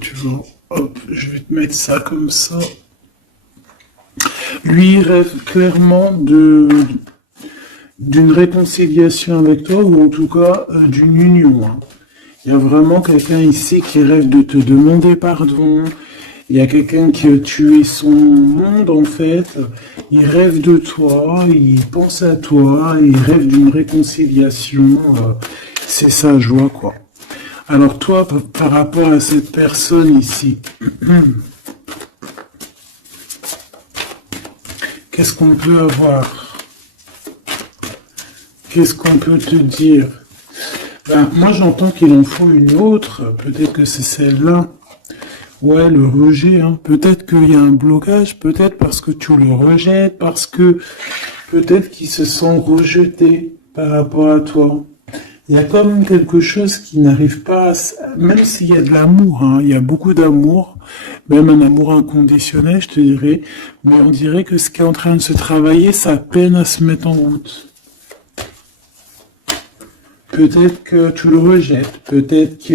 Tu vois, hop, je vais te mettre ça comme ça. Lui, il rêve clairement d'une réconciliation avec toi, ou en tout cas d'une union, hein. Il y a vraiment quelqu'un ici qui rêve de te demander pardon. Il y a quelqu'un qui a tué son monde, en fait. Il rêve de toi, il pense à toi, il rêve d'une réconciliation. C'est sa joie, quoi. Alors toi, par rapport à cette personne ici, qu'est-ce qu'on peut avoir? Qu'est-ce qu'on peut te dire? Ben, moi, j'entends qu'il en faut une autre. Peut-être que c'est celle-là. Ouais, le rejet, hein. Peut-être qu'il y a un blocage, peut-être parce que tu le rejettes, parce que peut-être qu'il se sent rejeté par rapport à toi. Il y a quand même quelque chose qui n'arrive pas même s'il y a de l'amour, hein, il y a beaucoup d'amour, même un amour inconditionnel, je te dirais, mais on dirait que ce qui est en train de se travailler, ça peine à se mettre en route. Peut-être que tu le rejettes, peut-être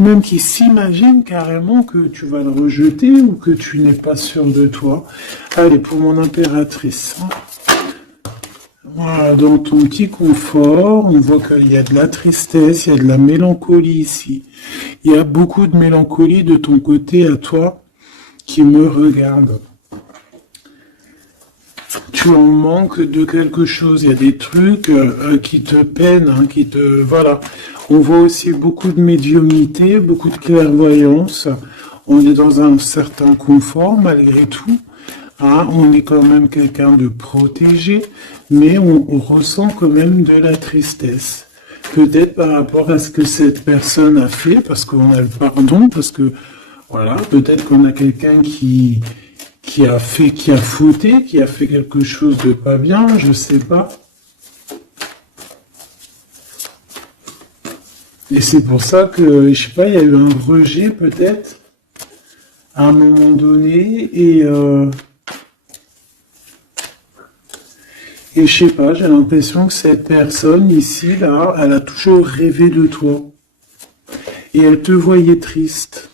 même qu'il s'imagine carrément que tu vas le rejeter ou que tu n'es pas sûr de toi. Allez, pour mon impératrice. Hein. Voilà, dans ton petit confort, on voit qu'il y a de la tristesse, il y a de la mélancolie ici. Il y a beaucoup de mélancolie de ton côté à toi qui me regarde. Tu en manques de quelque chose, il y a des trucs qui te peinent, hein, Voilà. On voit aussi beaucoup de médiumnité, beaucoup de clairvoyance. On est dans un certain confort malgré tout. Hein, on est quand même quelqu'un de protégé, mais on ressent quand même de la tristesse. Peut-être par rapport à ce que cette personne a fait, parce qu'on a le pardon, parce que, voilà, peut-être qu'on a quelqu'un qui a fauté, qui a fait quelque chose de pas bien, je sais pas. Et c'est pour ça que, je sais pas, il y a eu un rejet peut-être, à un moment donné, et je sais pas, j'ai l'impression que cette personne ici, là, elle a toujours rêvé de toi. Et elle te voyait triste.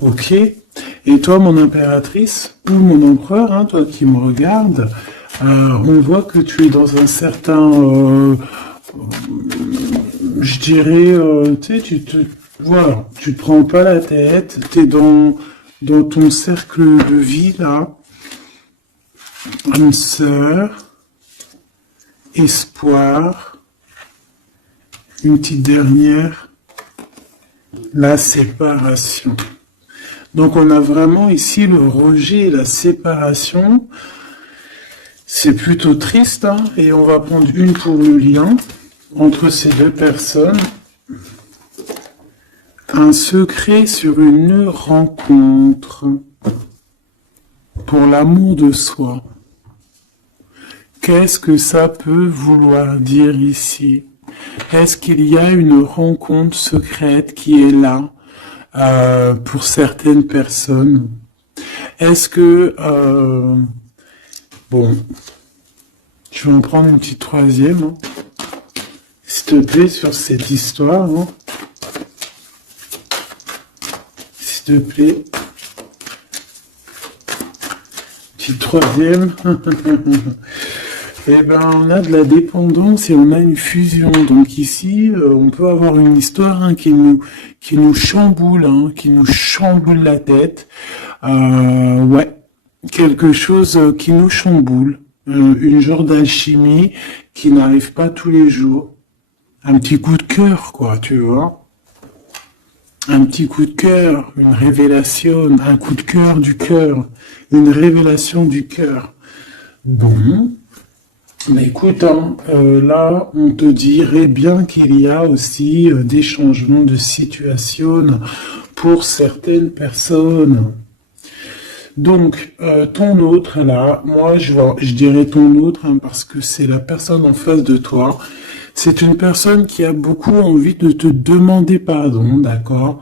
Ok. Et toi, mon impératrice, ou mon empereur, hein, toi qui me regardes, on voit que tu es dans un certain, je dirais, tu sais, voilà, tu te prends pas la tête, tu es dans ton cercle de vie, là, âme sœur, espoir, une petite dernière, la séparation. Donc on a vraiment ici le rejet et la séparation. C'est plutôt triste, hein, et on va prendre une pour le lien entre ces deux personnes. Un secret sur une rencontre pour l'amour de soi. Qu'est-ce que ça peut vouloir dire ici? Est-ce qu'il y a une rencontre secrète qui est là pour certaines personnes? Est-ce que... bon, je vais en prendre une petite troisième, hein, s'il te plaît, sur cette histoire. Hein. S'il te plaît. Petite troisième. Eh ben, on a de la dépendance et on a une fusion. Donc ici, on peut avoir une histoire, hein, qui nous chamboule, hein, qui nous chamboule la tête. Ouais, quelque chose qui nous chamboule. Une genre d'alchimie qui n'arrive pas tous les jours. Un petit coup de cœur, quoi, tu vois. Un petit coup de cœur, une révélation, un coup de cœur du cœur, une révélation du cœur. Bon. Mais écoute, hein, là, on te dirait bien qu'il y a aussi des changements de situation pour certaines personnes. Donc, ton autre, là, moi, je dirais ton autre, hein, parce que c'est la personne en face de toi. C'est une personne qui a beaucoup envie de te demander pardon, d'accord?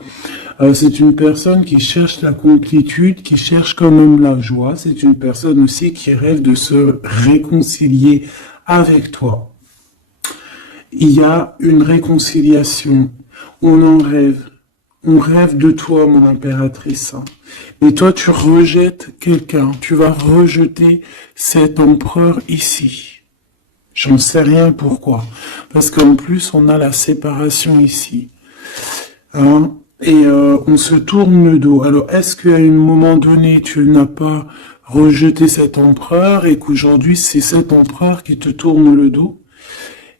C'est une personne qui cherche la complétude, qui cherche quand même la joie. C'est une personne aussi qui rêve de se réconcilier avec toi. Il y a une réconciliation. On en rêve. On rêve de toi, mon impératrice. Et toi, tu rejettes quelqu'un. Tu vas rejeter cet empereur ici. J'en sais rien pourquoi. Parce qu'en plus, on a la séparation ici. Hein? Et on se tourne le dos. Alors, est-ce qu'à un moment donné, tu n'as pas rejeté cet empereur et qu'aujourd'hui, c'est cet empereur qui te tourne le dos?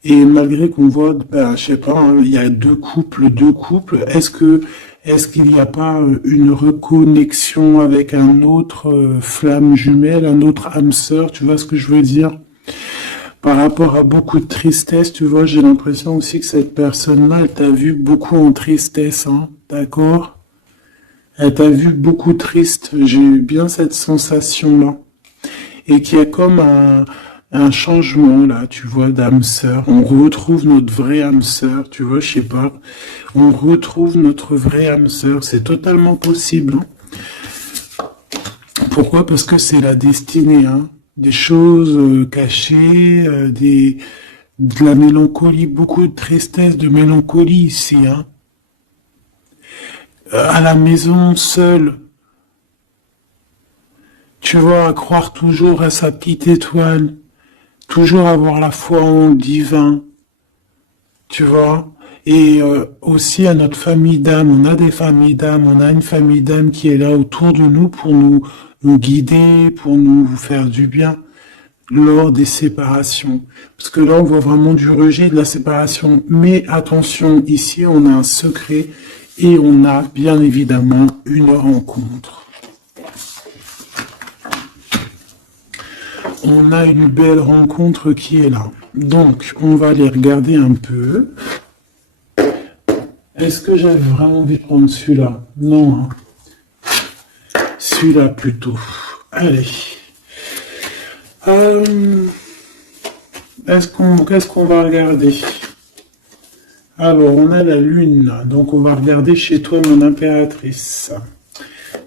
Et malgré qu'on voit, ben, je sais pas, hein, il y a deux couples, est-ce qu'il n'y a pas une reconnexion avec un autre flamme jumelle, un autre âme sœur, tu vois ce que je veux dire? Par rapport à beaucoup de tristesse, tu vois, j'ai l'impression aussi que cette personne-là, elle t'a vu beaucoup en tristesse, hein, d'accord? Elle t'a vu beaucoup triste, j'ai eu bien cette sensation-là. Et qu'il y a comme un changement, là, tu vois, d'âme sœur. On retrouve notre vraie âme sœur, tu vois, je sais pas. On retrouve notre vraie âme sœur, c'est totalement possible, hein. Pourquoi? Parce que c'est la destinée, hein. Des choses cachées, de la mélancolie, beaucoup de tristesse, de mélancolie ici, hein. À la maison, seule, tu vois, à croire toujours à sa petite étoile, toujours avoir la foi en le divin, tu vois. Et aussi à notre famille d'âme, on a des familles d'âme, on a une famille d'âme qui est là autour de nous pour nous guider, pour nous faire du bien lors des séparations. Parce que là, on voit vraiment du rejet, de la séparation. Mais attention, ici, on a un secret et on a bien évidemment une rencontre. On a une belle rencontre qui est là. Donc, on va aller regarder un peu. Est-ce que j'avais vraiment envie de prendre celui-là? Non. Hein. Celui-là plutôt. Allez. Qu'est-ce qu'on va regarder? Alors, on a la lune. Donc, on va regarder chez toi, mon impératrice.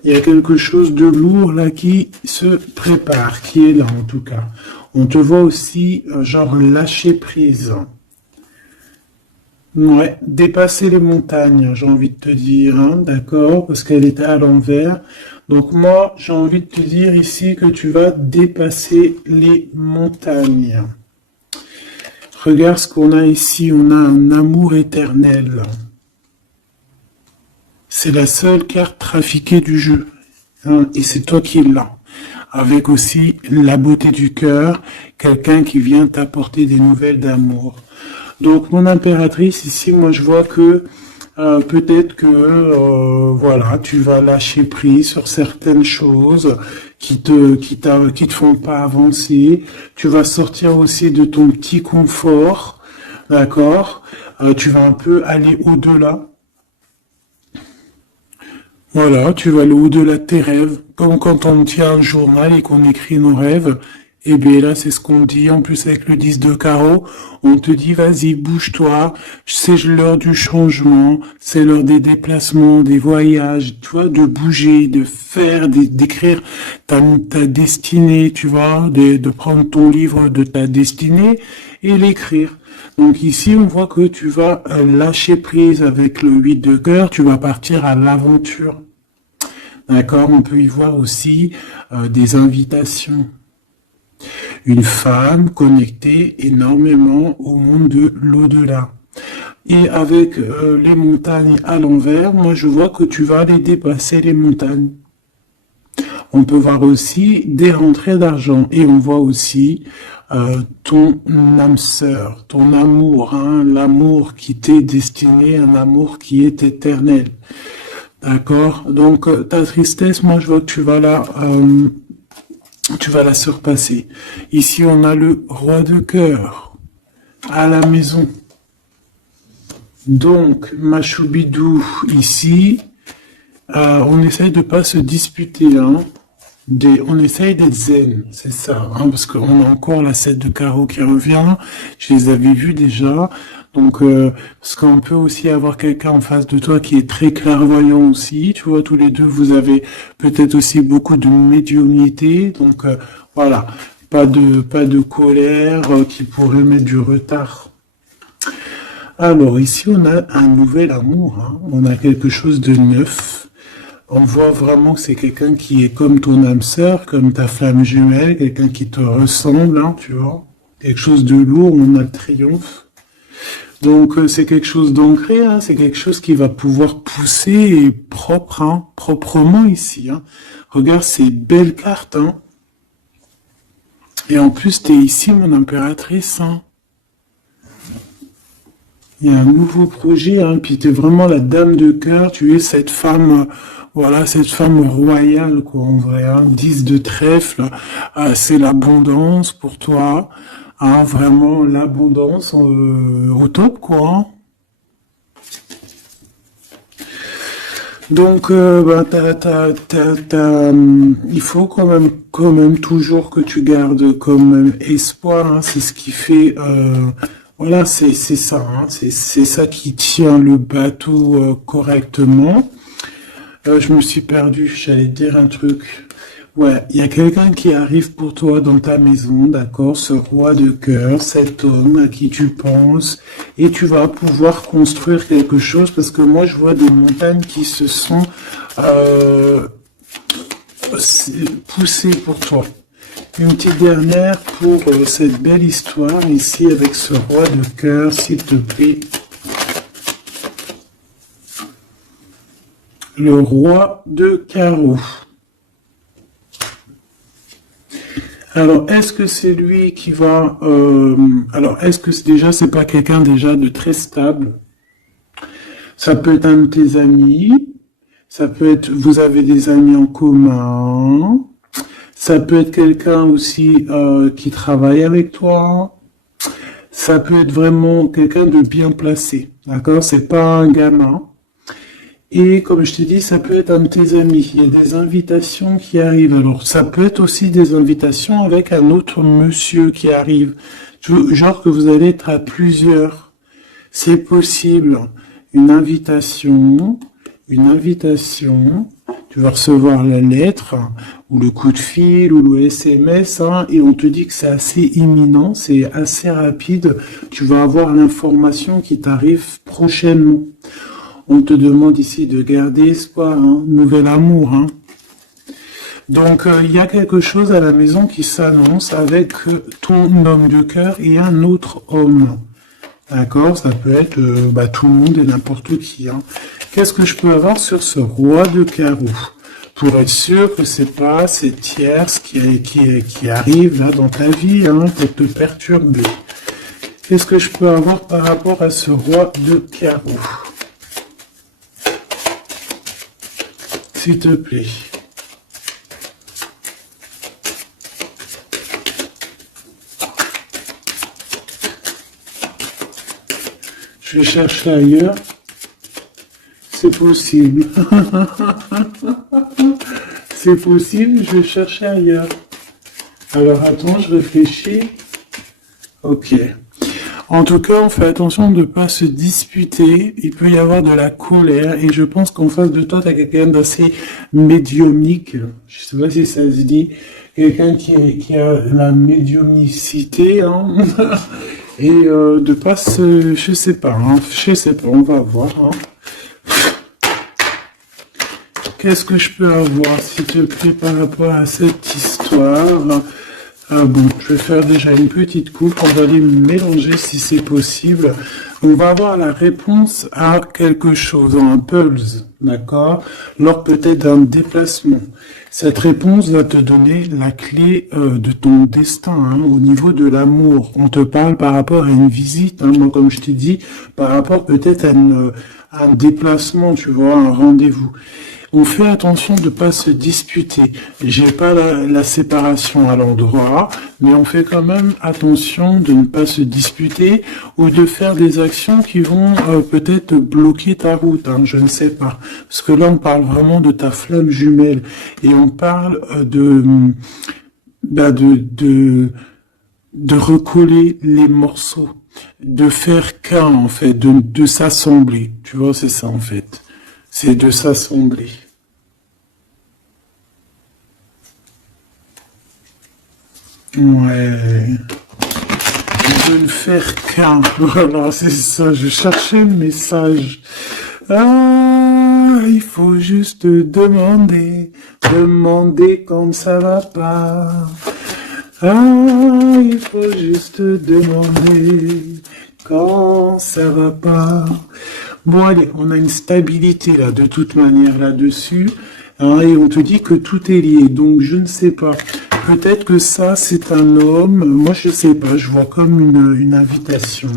Il y a quelque chose de lourd là qui se prépare, qui est là en tout cas. On te voit aussi, genre, lâcher prise. Ouais, dépasser les montagnes, j'ai envie de te dire, hein, d'accord, parce qu'elle était à l'envers. Donc moi, j'ai envie de te dire ici que tu vas dépasser les montagnes. Regarde ce qu'on a ici, on a un amour éternel. C'est la seule carte trafiquée du jeu, hein, et c'est toi qui l'as. Avec aussi la beauté du cœur, quelqu'un qui vient t'apporter des nouvelles d'amour. Donc mon impératrice ici, moi je vois que peut-être que voilà, tu vas lâcher prise sur certaines choses qui te font pas avancer. Tu vas sortir aussi de ton petit confort, d'accord. Tu vas un peu aller au-delà. Voilà, tu vas aller au-delà de tes rêves, comme quand on tient un journal et qu'on écrit nos rêves. Et bien là, c'est ce qu'on dit, en plus avec le 10 de carreau, on te dit, vas-y, bouge-toi, c'est l'heure du changement, c'est l'heure des déplacements, des voyages, tu vois, de bouger, de faire, d'écrire ta destinée, tu vois, de prendre ton livre de ta destinée et l'écrire. Donc ici, on voit que tu vas lâcher prise avec le 8 de cœur, tu vas partir à l'aventure. D'accord, on peut y voir aussi des invitations. Une femme connectée énormément au monde de l'au-delà. Et avec les montagnes à l'envers, moi je vois que tu vas aller dépasser les montagnes. On peut voir aussi des rentrées d'argent et on voit aussi ton âme sœur, ton amour, hein, l'amour qui t'est destiné, un amour qui est éternel. D'accord? Donc ta tristesse, moi je vois que tu vas la surpasser. Ici, on a le roi de cœur à la maison. Donc, Machoubidou, ici, on essaye de pas se disputer. Hein. On essaye d'être zen, c'est ça. Hein, parce qu'on a encore la 7 de carreau qui revient. Je les avais vus déjà. Donc, parce qu'on peut aussi avoir quelqu'un en face de toi qui est très clairvoyant aussi. Tu vois, tous les deux, vous avez peut-être aussi beaucoup de médiumnité. Donc, voilà. pas de colère qui pourrait mettre du retard. Alors ici on a un nouvel amour, hein. On a quelque chose de neuf. On voit vraiment que c'est quelqu'un qui est comme ton âme sœur, comme ta flamme jumelle, quelqu'un qui te ressemble, hein, tu vois. Quelque chose de lourd, on a le triomphe. Donc c'est quelque chose d'ancré, hein, c'est quelque chose qui va pouvoir pousser et propre, hein, proprement ici. Hein. Regarde ces belles cartes. Hein. Et en plus, t'es ici, mon impératrice. Hein. Il y a un nouveau projet, hein, puis t'es vraiment la dame de cœur, tu es cette femme, voilà, cette femme royale, quoi, en vrai, hein, 10 de trèfle, c'est l'abondance pour toi, hein, vraiment l'abondance au top, quoi. Hein. Donc, bah, il faut quand même toujours que tu gardes comme espoir. Hein, c'est ce qui fait, voilà, c'est ça. Hein, c'est ça qui tient le bateau correctement. Je me suis perdu. J'allais te dire un truc. Ouais, il y a quelqu'un qui arrive pour toi dans ta maison, d'accord, ce roi de cœur, cet homme à qui tu penses, et tu vas pouvoir construire quelque chose, parce que moi je vois des montagnes qui se sont euh, poussées pour toi. Une petite dernière pour cette belle histoire ici avec ce roi de cœur, s'il te plaît. Le roi de carreau. Alors, est-ce que c'est lui qui va... alors, est-ce que déjà, c'est pas quelqu'un déjà de très stable? Ça peut être un de tes amis. Ça peut être... Vous avez des amis en commun. Ça peut être quelqu'un aussi qui travaille avec toi. Ça peut être vraiment quelqu'un de bien placé. D'accord? C'est pas un gamin. Et comme je t'ai dit, ça peut être un de tes amis. Il y a des invitations qui arrivent. Alors, ça peut être aussi des invitations avec un autre monsieur qui arrive. Genre que vous allez être à plusieurs. C'est possible. Une invitation, une invitation. Tu vas recevoir la lettre, ou le coup de fil, ou le SMS, hein, et on te dit que c'est assez imminent, c'est assez rapide. Tu vas avoir l'information qui t'arrive prochainement. On te demande ici de garder espoir, hein, nouvel amour. Hein. Donc, il y a quelque chose à la maison qui s'annonce avec ton homme de cœur et un autre homme. D'accord? Ça peut être tout le monde et n'importe qui. Hein. Qu'est-ce que je peux avoir sur ce roi de carreau? Pour être sûr que c'est pas cette tierce qui arrive là dans ta vie, hein, pour te perturber. Qu'est-ce que je peux avoir par rapport à ce roi de carreau? S'il te plaît. Je vais chercher ailleurs. C'est possible. C'est possible, je vais chercher ailleurs. Alors attends, je réfléchis. Ok. En tout cas, on fait attention de ne pas se disputer. Il peut y avoir de la colère. Et je pense qu'en face de toi, tu as quelqu'un d'assez médiumnique. Je sais pas si ça se dit. Quelqu'un qui a la médiumnicité. Hein. Et de pas se... Je sais pas. Hein. Je sais pas. On va voir. Hein. Qu'est-ce que je peux avoir, s'il te plaît, par rapport à cette histoire? Bon, je vais faire déjà une petite coupe, on va les mélanger si c'est possible. On va avoir la réponse à quelque chose, un pulse, d'accord? Lors peut-être d'un déplacement. Cette réponse va te donner la clé de ton destin, hein, au niveau de l'amour. On te parle par rapport à une visite, hein, moi comme je t'ai dit, par rapport peut-être à un déplacement, tu vois, un rendez-vous. On fait attention de ne pas se disputer. J'ai pas la séparation à l'endroit, mais on fait quand même attention de ne pas se disputer ou de faire des actions qui vont peut-être bloquer ta route. Hein, je ne sais pas. Parce que là, on parle vraiment de ta flamme jumelle et on parle bah, de recoller les morceaux, de faire qu'un en fait, de s'assembler. Tu vois, c'est ça en fait. C'est de Ouais. De ne faire qu'un. Voilà, c'est ça. Je cherchais le message. Ah, il faut juste demander, demander quand ça va pas. Ah, il faut juste demander quand ça va pas. Bon, allez, on a une stabilité là, de toute manière là-dessus. Hein, et on te dit que tout est lié. Donc, je ne sais pas. Peut-être que ça, c'est un homme. Moi, je sais pas. Je vois comme une invitation.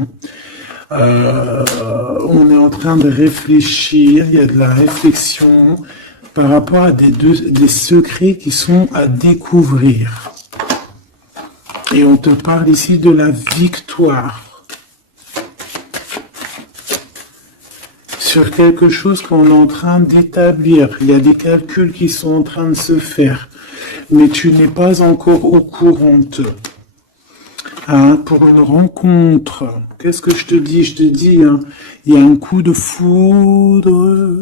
On est en train de réfléchir. Il y a de la réflexion par rapport à des secrets qui sont à découvrir. Et on te parle ici de la victoire. Sur quelque chose qu'on est en train d'établir. Il y a des calculs qui sont en train de se faire. Mais tu n'es pas encore au courant. Hein, pour une rencontre. Qu'est-ce que je te dis? Je te dis, hein, il y a un coup de foudre.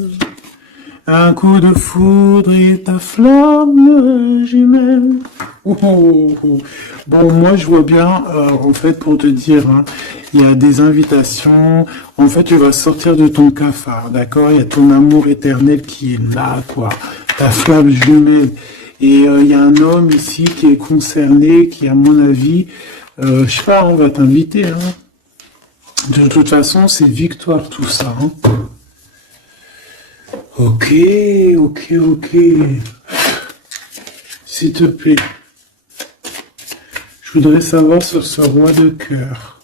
Un coup de foudre et ta flamme jumelle. Oh, oh, oh. Bon, moi je vois bien, en fait, pour te dire, hein, il y a des invitations. En fait, tu vas sortir de ton cafard, d'accord? Il y a ton amour éternel qui est là, quoi. Ta flamme jumelle. Et il y a un homme ici qui est concerné, qui, à mon avis, je sais pas, on va t'inviter. Hein. De toute façon, c'est victoire tout ça. Hein. Ok, ok, ok. S'il te plaît. Je voudrais savoir sur ce roi de cœur.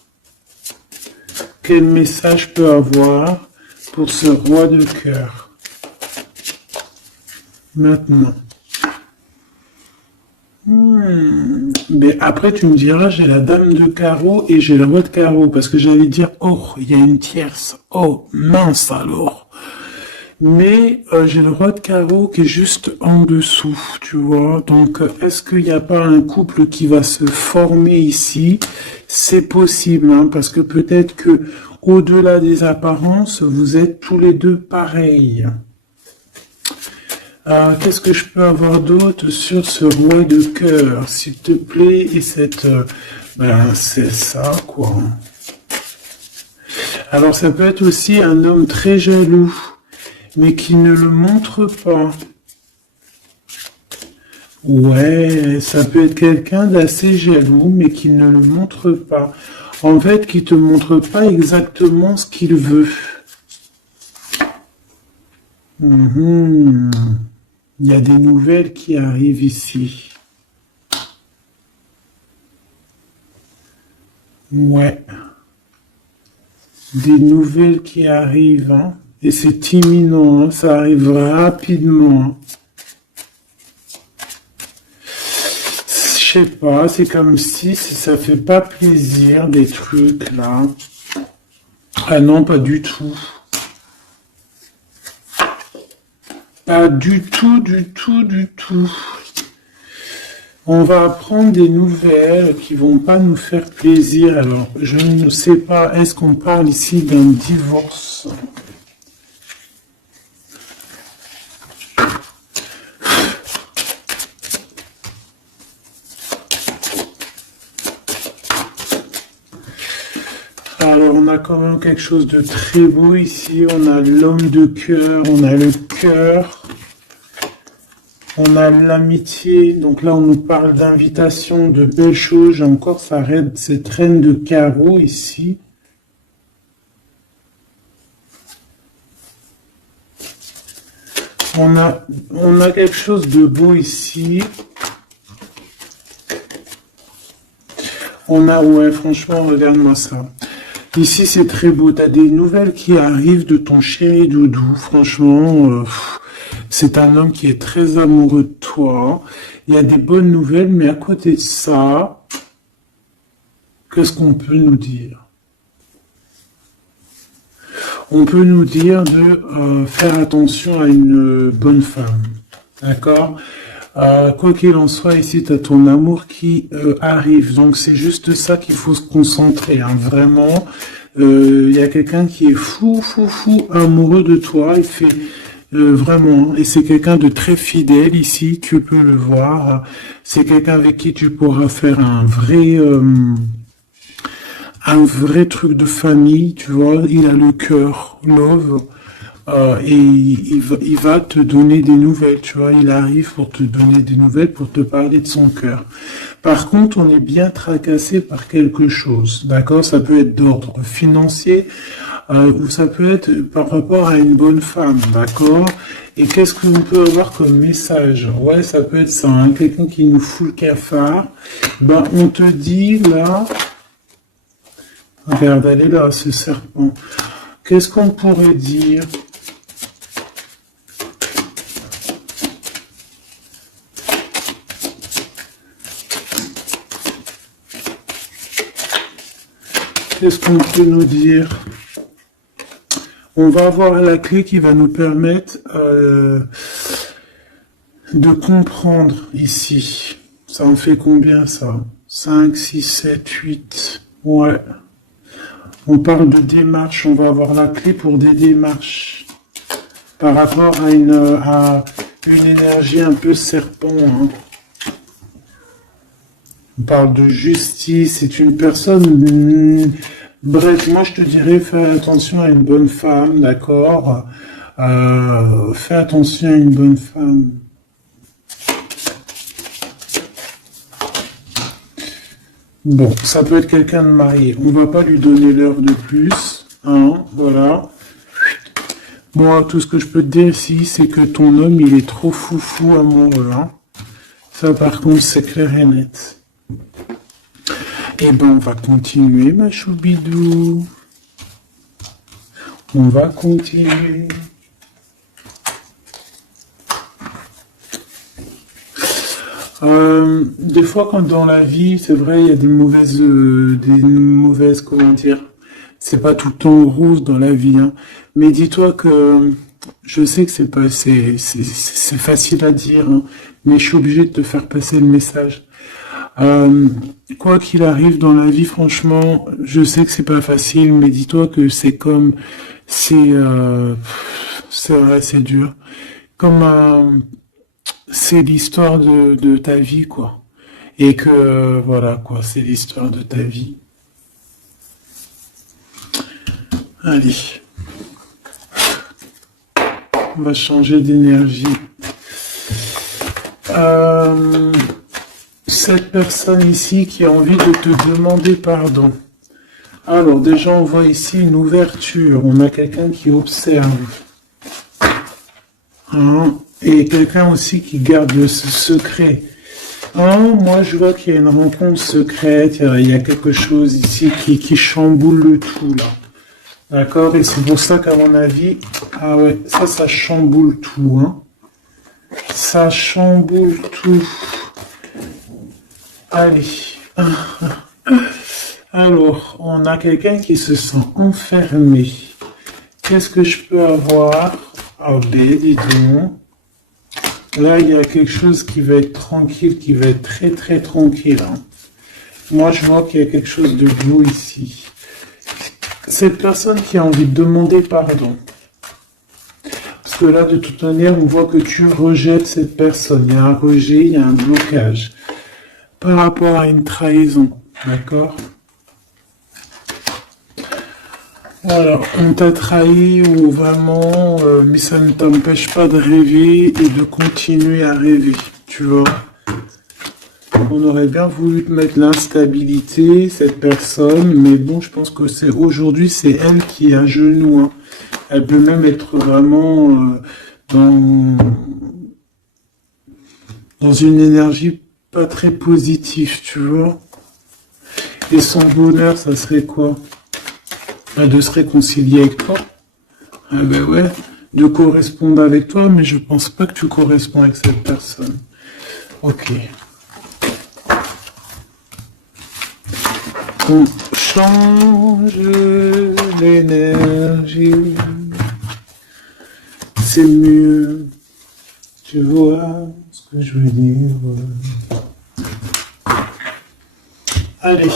Quel message je peux avoir pour ce roi de cœur? Maintenant. Mais après, tu me diras, j'ai la dame de carreau et j'ai le roi de carreau. Parce que j'allais dire, oh, il y a une tierce. Oh, mince alors. Mais j'ai le roi de carreau qui est juste en dessous, tu vois. Donc, est-ce qu'il n'y a pas un couple qui va se former ici? C'est possible, hein, parce que peut-être que au-delà des apparences, vous êtes tous les deux pareils. Qu'est-ce que je peux avoir d'autre sur ce roi de cœur, s'il te plaît? Et cette... ben, c'est ça, quoi. Alors, ça peut être aussi un homme très jaloux, mais qui ne le montre pas. Ouais, ça peut être quelqu'un d'assez jaloux, mais qui ne le montre pas. En fait, qui te montre pas exactement ce qu'il veut. Il y a des nouvelles qui arrivent ici. Ouais. Des nouvelles qui arrivent, hein. Et c'est imminent, hein, ça arrive rapidement. Hein. Je sais pas, c'est comme si ça fait pas plaisir des trucs là. Ah non, pas du tout. Pas du tout, du tout, du tout. On va apprendre des nouvelles qui vont pas nous faire plaisir. Alors, je ne sais pas, est-ce qu'on parle ici d'un divorce ? Alors, on a quand même quelque chose de très beau ici. On a l'homme de cœur, on a le cœur, on a l'amitié. Donc là, on nous parle d'invitation, de belles choses. J'ai encore cette reine de carreau ici. On a quelque chose de beau ici. Ouais, franchement, regarde-moi ça. Ici, c'est très beau. Tu as des nouvelles qui arrivent de ton chéri doudou. Franchement, c'est un homme qui est très amoureux de toi. Il y a des bonnes nouvelles, mais à côté de ça, qu'est-ce qu'on peut nous dire? On peut nous dire de faire attention à une bonne femme. D'accord? Quoi qu'il en soit, ici, tu as ton amour qui arrive. Donc, c'est juste ça qu'il faut se concentrer. Hein. Vraiment, il y a quelqu'un qui est fou, amoureux de toi. Il fait vraiment. Et c'est quelqu'un de très fidèle ici, tu peux le voir. C'est quelqu'un avec qui tu pourras faire un vrai truc de famille, tu vois. Il a le cœur, love. Et il va te donner des nouvelles, tu vois. Il arrive pour te donner des nouvelles, pour te parler de son cœur. Par contre, on est bien tracassé par quelque chose, d'accord? Ça peut être d'ordre financier, ou ça peut être par rapport à une bonne femme, d'accord? Et qu'est-ce qu'on peut avoir comme message? Ouais, ça peut être ça, hein, quelqu'un qui nous fout le cafard. Ben, on te dit là, regarde, elle est là, ce serpent. Qu'est-ce qu'on pourrait dire? Qu'est-ce qu'on peut nous dire? On va avoir la clé qui va nous permettre de comprendre ici. Ça en fait combien ça? 5, 6, 7, 8. Ouais. On parle de démarche. On va avoir la clé pour des démarches. Par rapport à une énergie un peu serpent. Hein. On parle de justice. C'est une personne... Bref, moi je te dirais, fais attention à une bonne femme, d'accord? Fais attention à une bonne femme. Bon, ça peut être quelqu'un de marié. On va pas lui donner l'heure de plus, hein, voilà. Moi, tout ce que je peux te dire ici, c'est que ton homme, il est trop foufou amoureux, hein. Ça, par contre, c'est clair et net. Eh ben, on va continuer, ma choubidou. On va continuer. Des fois, quand dans la vie, c'est vrai, il y a des mauvaises, comment dire, c'est pas tout le temps rose dans la vie, hein. Mais dis-toi que, je sais que c'est facile à dire, hein, mais je suis obligé de te faire passer le message. Quoi qu'il arrive dans la vie, franchement, je sais que c'est pas facile, mais dis-toi que c'est vrai, c'est dur. Comme c'est l'histoire de ta vie, quoi. Et que voilà, quoi, c'est l'histoire de ta vie. Allez, on va changer d'énergie. Cette personne ici qui a envie de te demander pardon. Alors déjà on voit ici une ouverture, on a quelqu'un qui observe. Hein, et quelqu'un aussi qui garde le secret. Hein, moi je vois qu'il y a une rencontre secrète, il y a quelque chose ici qui chamboule le tout là. D'accord? Et c'est pour ça qu'à mon avis, ah ouais, ça chamboule tout, hein. Ça chamboule tout. Allez. Alors, on a quelqu'un qui se sent enfermé. Qu'est-ce que je peux avoir? Ah ben, dis donc. Là, il y a quelque chose qui va être tranquille, qui va être très très tranquille. Hein. Moi, je vois qu'il y a quelque chose de beau ici. Cette personne qui a envie de demander pardon. Parce que là, de toute manière, on voit que tu rejettes cette personne. Il y a un rejet, il y a un blocage. Par rapport à une trahison. D'accord? Voilà, on t'a trahi ou vraiment, mais ça ne t'empêche pas de rêver et de continuer à rêver, tu vois. On aurait bien voulu te mettre l'instabilité, cette personne, mais bon, je pense que aujourd'hui, c'est elle qui est à genoux. Hein. Elle peut même être vraiment dans une énergie pas très positive, tu vois. Et son bonheur, ça serait quoi? De se réconcilier avec toi. Ah ben ouais, de correspondre avec toi, mais je pense pas que tu corresponds avec cette personne. Ok. On change l'énergie. C'est mieux. Tu vois ce que je veux dire. Allez.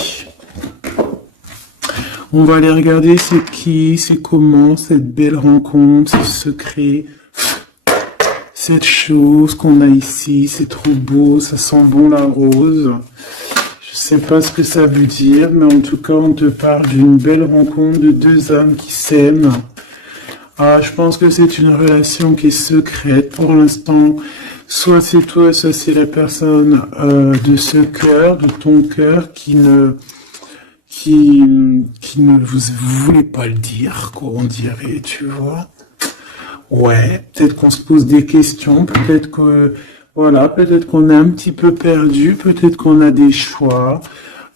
On va aller regarder c'est qui, c'est comment, cette belle rencontre, ce secret. cette chose qu'on a ici, c'est trop beau, ça sent bon la rose. Je sais pas ce que ça veut dire, mais en tout cas, on te parle d'une belle rencontre de deux âmes qui s'aiment. Ah, je pense que c'est une relation qui est secrète pour l'instant. Soit c'est toi, soit c'est la personne de ce cœur, de ton cœur, qui ne vous voulez pas le dire, quoi, on dirait, tu vois. Ouais, peut-être qu'on se pose des questions, peut-être que, voilà, peut-être qu'on est un petit peu perdu, peut-être qu'on a des choix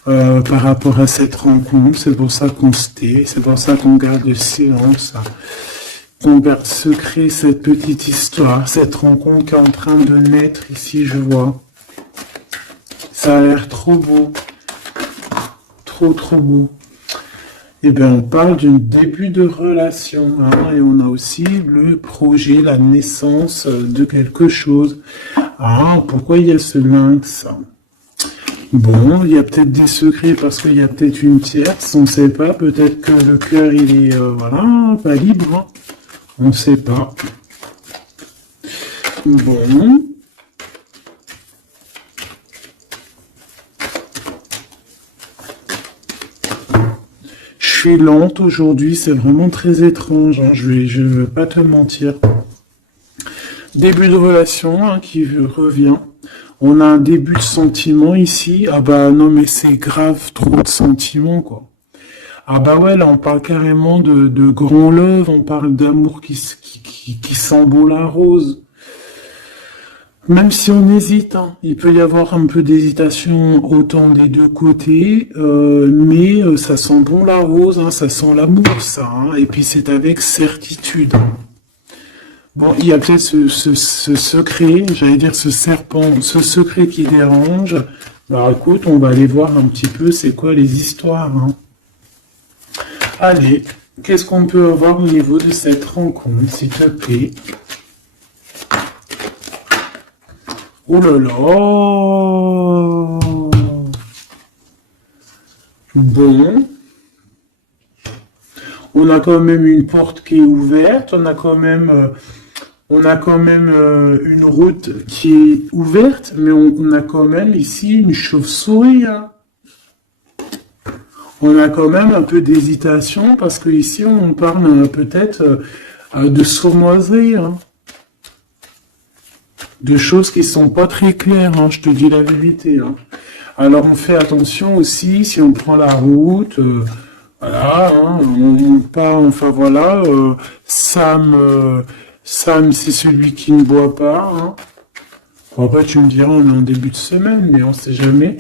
par rapport à cette rencontre. C'est pour ça qu'on se tait, c'est pour ça qu'on garde le silence, qu'on garde secret cette petite histoire, cette rencontre qui est en train de naître ici, je vois. Ça a l'air trop beau, trop beau. Eh bien, on parle d'un début de relation, hein, et on a aussi le projet, la naissance de quelque chose. Ah, pourquoi il y a ce lynx? Bon, il y a peut-être des secrets parce qu'il y a peut-être une tierce, on ne sait pas. Peut-être que le cœur, il est, voilà, pas libre, hein. On ne sait pas. Bon. Je suis lente aujourd'hui, c'est vraiment très étrange, hein, je ne veux pas te mentir. Début de relation, hein, qui revient. On a un début de sentiment ici. Ah bah non, mais c'est grave, trop de sentiments, quoi. Ah bah ouais, là on parle carrément de grand love, on parle d'amour qui sent beau la rose. Même si on hésite, hein, il peut y avoir un peu d'hésitation autant des deux côtés, mais ça sent bon la rose, hein, ça sent l'amour, ça, hein, et puis c'est avec certitude. Bon, il y a peut-être ce secret, j'allais dire ce serpent, ce secret qui dérange. Alors écoute, on va aller voir un petit peu c'est quoi les histoires, hein. Allez, qu'est-ce qu'on peut avoir au niveau de cette rencontre, s'il te plaît? Oh là là! Bon. On a quand même une porte qui est ouverte, on a quand même une route qui est ouverte, mais on a quand même ici une chauve-souris, hein. On a quand même un peu d'hésitation parce que ici on parle peut-être de sournoiserie, hein. De choses qui sont pas très claires, hein, je te dis la vérité, hein. Alors on fait attention aussi si on prend la route, voilà, hein, on part, enfin voilà, Sam c'est celui qui ne boit pas, hein. Bon, après tu me diras on est en début de semaine, mais on sait jamais.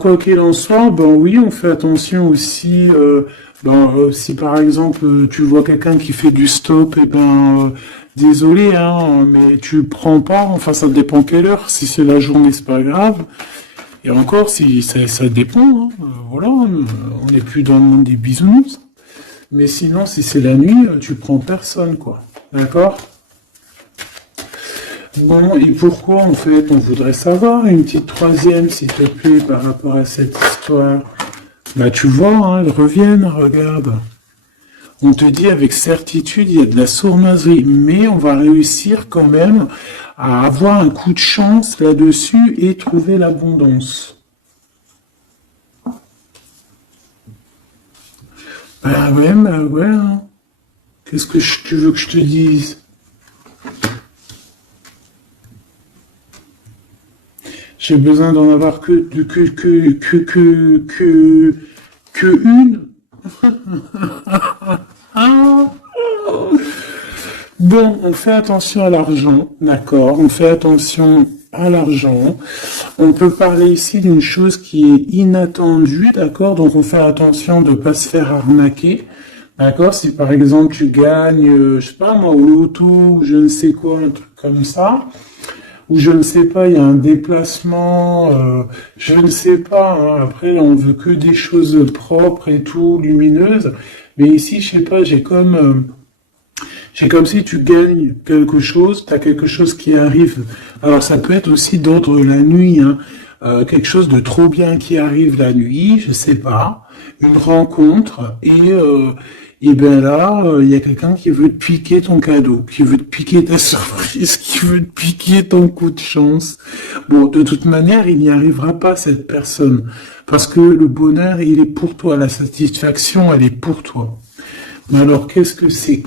Quoi qu'il en soit, ben oui, on fait attention aussi. Si par exemple tu vois quelqu'un qui fait du stop, et désolé, hein, mais tu prends pas. Enfin, ça dépend quelle heure. Si c'est la journée, c'est pas grave. Et encore, si ça dépend. Hein, voilà, on n'est plus dans le monde des bisounours. Mais sinon, si c'est la nuit, tu prends personne, quoi. D'accord? Bon, et pourquoi, en fait, on voudrait savoir une petite troisième, s'il te plaît, par rapport à cette histoire. Bah, tu vois, hein, elles reviennent, regarde. On te dit avec certitude, il y a de la sournoiserie, mais on va réussir quand même à avoir un coup de chance là-dessus et trouver l'abondance. Bah ouais, hein. Qu'est-ce que tu veux que je te dise? J'ai besoin d'en avoir que une. Bon, on fait attention à l'argent, d'accord? On fait attention à l'argent. On peut parler ici d'une chose qui est inattendue, d'accord? Donc on fait attention de ne pas se faire arnaquer, d'accord? Si par exemple tu gagnes, je sais pas moi, au loto, ou je ne sais quoi, un truc comme ça, ou je ne sais pas, il y a un déplacement, je ne sais pas, hein, après on veut que des choses propres et tout, lumineuses, mais ici, je sais pas, j'ai comme si tu gagnes quelque chose, tu as quelque chose qui arrive, alors ça peut être aussi d'ordre la nuit, hein, quelque chose de trop bien qui arrive la nuit, je sais pas, une rencontre, Et ben là, il y a quelqu'un qui veut te piquer ton cadeau, qui veut te piquer ta surprise, qui veut te piquer ton coup de chance. Bon, de toute manière, il n'y arrivera pas, cette personne. Parce que le bonheur, il est pour toi. La satisfaction, elle est pour toi. Mais alors, qu'est-ce que c'est?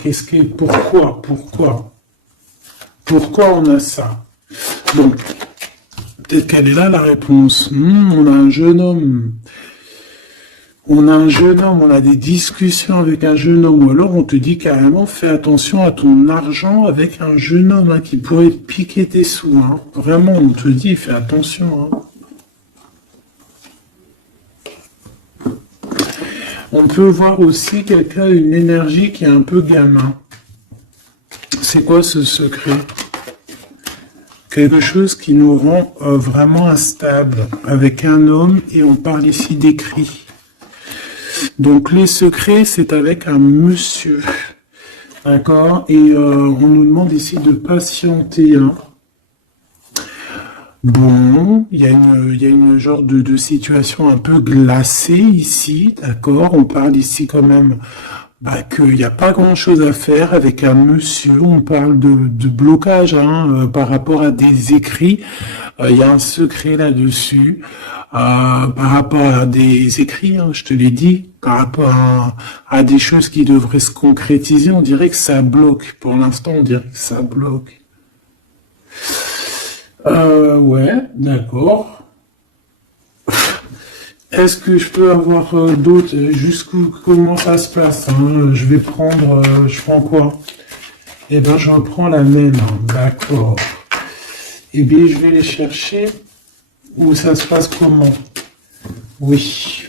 Pourquoi on a ça? Bon, peut-être qu'elle est là, la réponse. On a un jeune homme. On a des discussions avec un jeune homme, ou alors on te dit carrément, fais attention à ton argent avec un jeune homme hein, qui pourrait te piquer tes sous. Hein. Vraiment, on te dit, fais attention. Hein. On peut voir aussi quelqu'un, une énergie qui est un peu gamin. C'est quoi ce secret? Quelque chose qui nous rend vraiment instable avec un homme, et on parle ici d'écrit. Donc les secrets, c'est avec un monsieur, d'accord? Et on nous demande ici de patienter. Hein. Bon, il y a une genre de situation un peu glacée ici, d'accord? On parle ici quand même qu'il n'y a pas grand-chose à faire avec un monsieur. On parle de blocage hein, par rapport à des écrits. Il y a un secret là-dessus. Par rapport à des écrits, hein, je te l'ai dit, par rapport à des choses qui devraient se concrétiser, on dirait que ça bloque. Pour l'instant, on dirait que ça bloque. Ouais, d'accord. Est-ce que je peux avoir d'autres, comment ça se passe hein? Je prends quoi? Eh ben, je reprends la même, hein. D'accord. Eh bien, je vais les chercher. Où ça se passe comment? Oui.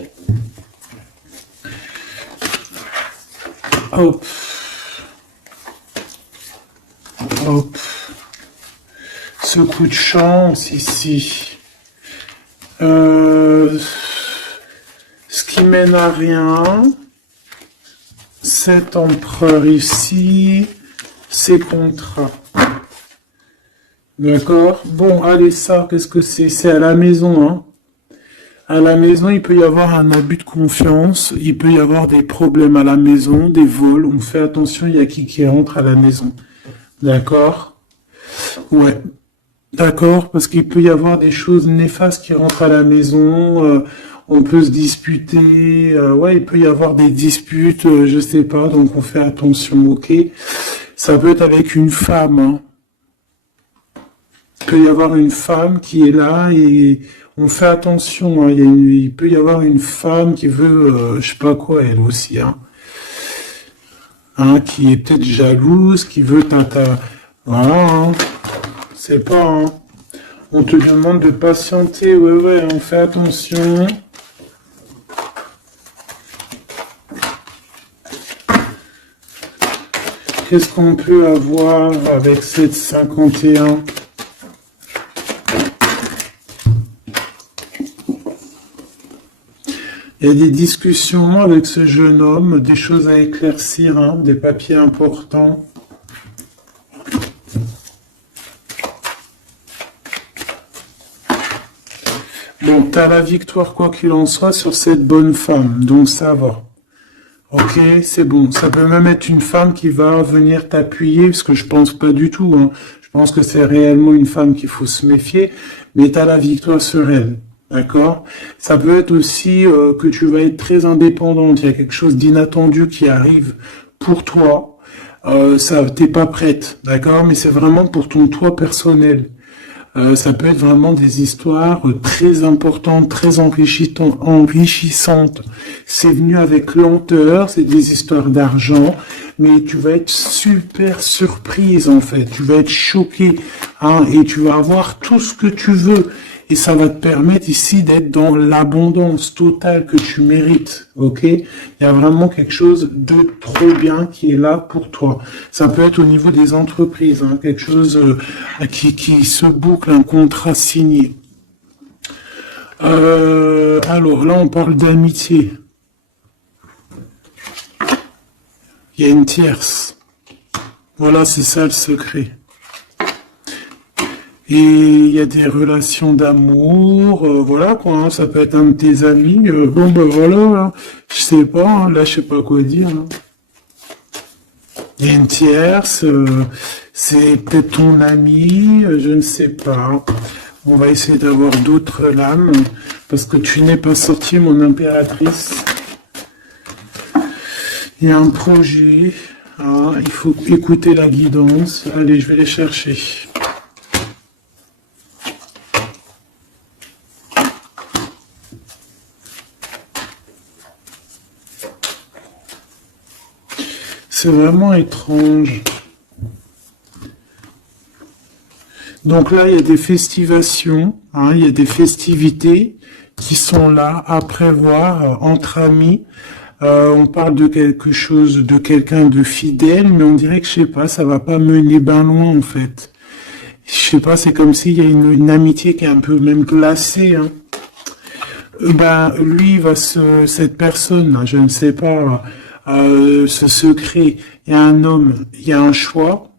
Hop. Hop. Ce coup de chance ici. Ce qui mène à rien. Cet empereur ici. Ces contrats. D'accord? Bon, allez, ça, qu'est-ce que c'est? C'est à la maison, hein. À la maison, il peut y avoir un abus de confiance, il peut y avoir des problèmes à la maison, des vols, on fait attention, il y a qui rentre à la maison. D'accord? Ouais. D'accord, parce qu'il peut y avoir des choses néfastes qui rentrent à la maison, on peut se disputer, ouais, il peut y avoir des disputes, je sais pas, donc on fait attention, ok? Ça peut être avec une femme, hein. Il peut y avoir une femme qui est là et on fait attention. Hein. Il peut y avoir une femme qui veut, je sais pas quoi, elle aussi, hein. Hein, qui est peut-être jalouse, qui veut voilà, hein. C'est pas, hein. On te demande de patienter, ouais, on fait attention. Qu'est-ce qu'on peut avoir avec cette 51? Il y a des discussions avec ce jeune homme, des choses à éclaircir, hein, des papiers importants. Bon, t'as la victoire quoi qu'il en soit sur cette bonne femme, donc ça va. Ok, c'est bon. Ça peut même être une femme qui va venir t'appuyer, parce que je pense pas du tout, hein. Je pense que c'est réellement une femme qu'il faut se méfier, mais t'as la victoire sur elle. D'accord? Ça peut être aussi que tu vas être très indépendante. Il y a quelque chose d'inattendu qui arrive pour toi. T'es pas prête, d'accord? Mais c'est vraiment pour ton toi personnel. Ça peut être vraiment des histoires très importantes, très enrichissantes. C'est venu avec lenteur, c'est des histoires d'argent, mais tu vas être super surprise en fait. Tu vas être choquée, hein, et tu vas avoir tout ce que tu veux. Et ça va te permettre ici d'être dans l'abondance totale que tu mérites, ok? Il y a vraiment quelque chose de trop bien qui est là pour toi. Ça peut être au niveau des entreprises, hein, quelque chose qui se boucle, un contrat signé. Alors là, on parle d'amitié. Il y a une tierce. Voilà, c'est ça le secret. Et il y a des relations d'amour, voilà quoi, hein, ça peut être un de tes amis, bon ben voilà, hein, je sais pas, hein, là je sais pas quoi dire. Hein. Il y a une tierce, c'est peut-être ton ami, je ne sais pas. On va essayer d'avoir d'autres lames, parce que tu n'es pas sorti, mon impératrice. Il y a un projet, hein, il faut écouter la guidance. Allez, je vais les chercher. C'est vraiment étrange. Donc là, il y a des festivations, hein, il y a des festivités qui sont là à prévoir entre amis. On parle de quelque chose, de quelqu'un de fidèle, mais on dirait que, je sais pas, ça va pas mener ben loin, en fait. Je sais pas, c'est comme s'il y a une amitié qui est un peu même glacée, hein. Ben, lui, cette personne, là, je ne sais pas, ce secret, il y a un homme, il y a un choix,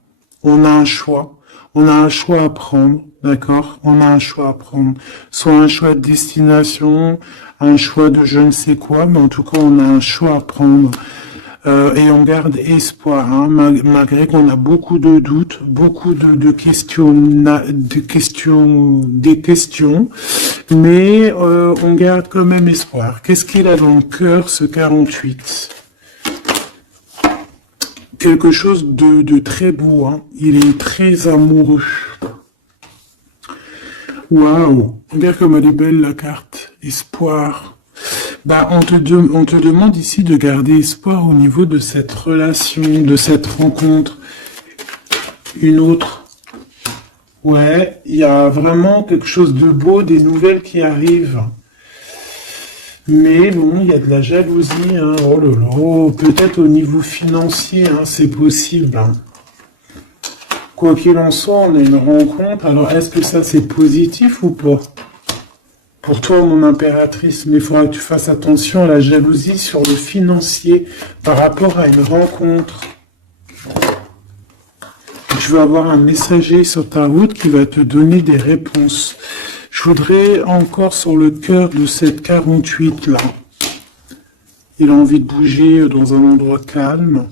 on a un choix, on a un choix à prendre, d'accord? On a un choix à prendre, soit un choix de destination, un choix de je ne sais quoi, mais en tout cas, on a un choix à prendre. Et on garde espoir, hein, malgré qu'on a beaucoup de doutes, beaucoup de questions, des questions, mais on garde quand même espoir. Qu'est-ce qu'il a dans le cœur, ce 48? Quelque chose de très beau, hein. Il est très amoureux. Waouh! Regarde comme elle est belle, la carte. Espoir. Bah, on te demande ici de garder espoir au niveau de cette relation, de cette rencontre. Une autre. Ouais, il y a vraiment quelque chose de beau, des nouvelles qui arrivent. Mais bon, il y a de la jalousie, hein. Oh là là, peut-être au niveau financier, hein, c'est possible, hein. Quoi qu'il en soit, on a une rencontre. Alors, est-ce que ça, c'est positif ou pas? Pour toi, mon impératrice, mais il faudra que tu fasses attention à la jalousie sur le financier par rapport à une rencontre. Tu vas avoir un messager sur ta route qui va te donner des réponses. Je voudrais encore sur le cœur de cette 48 là. Il a envie de bouger dans un endroit calme.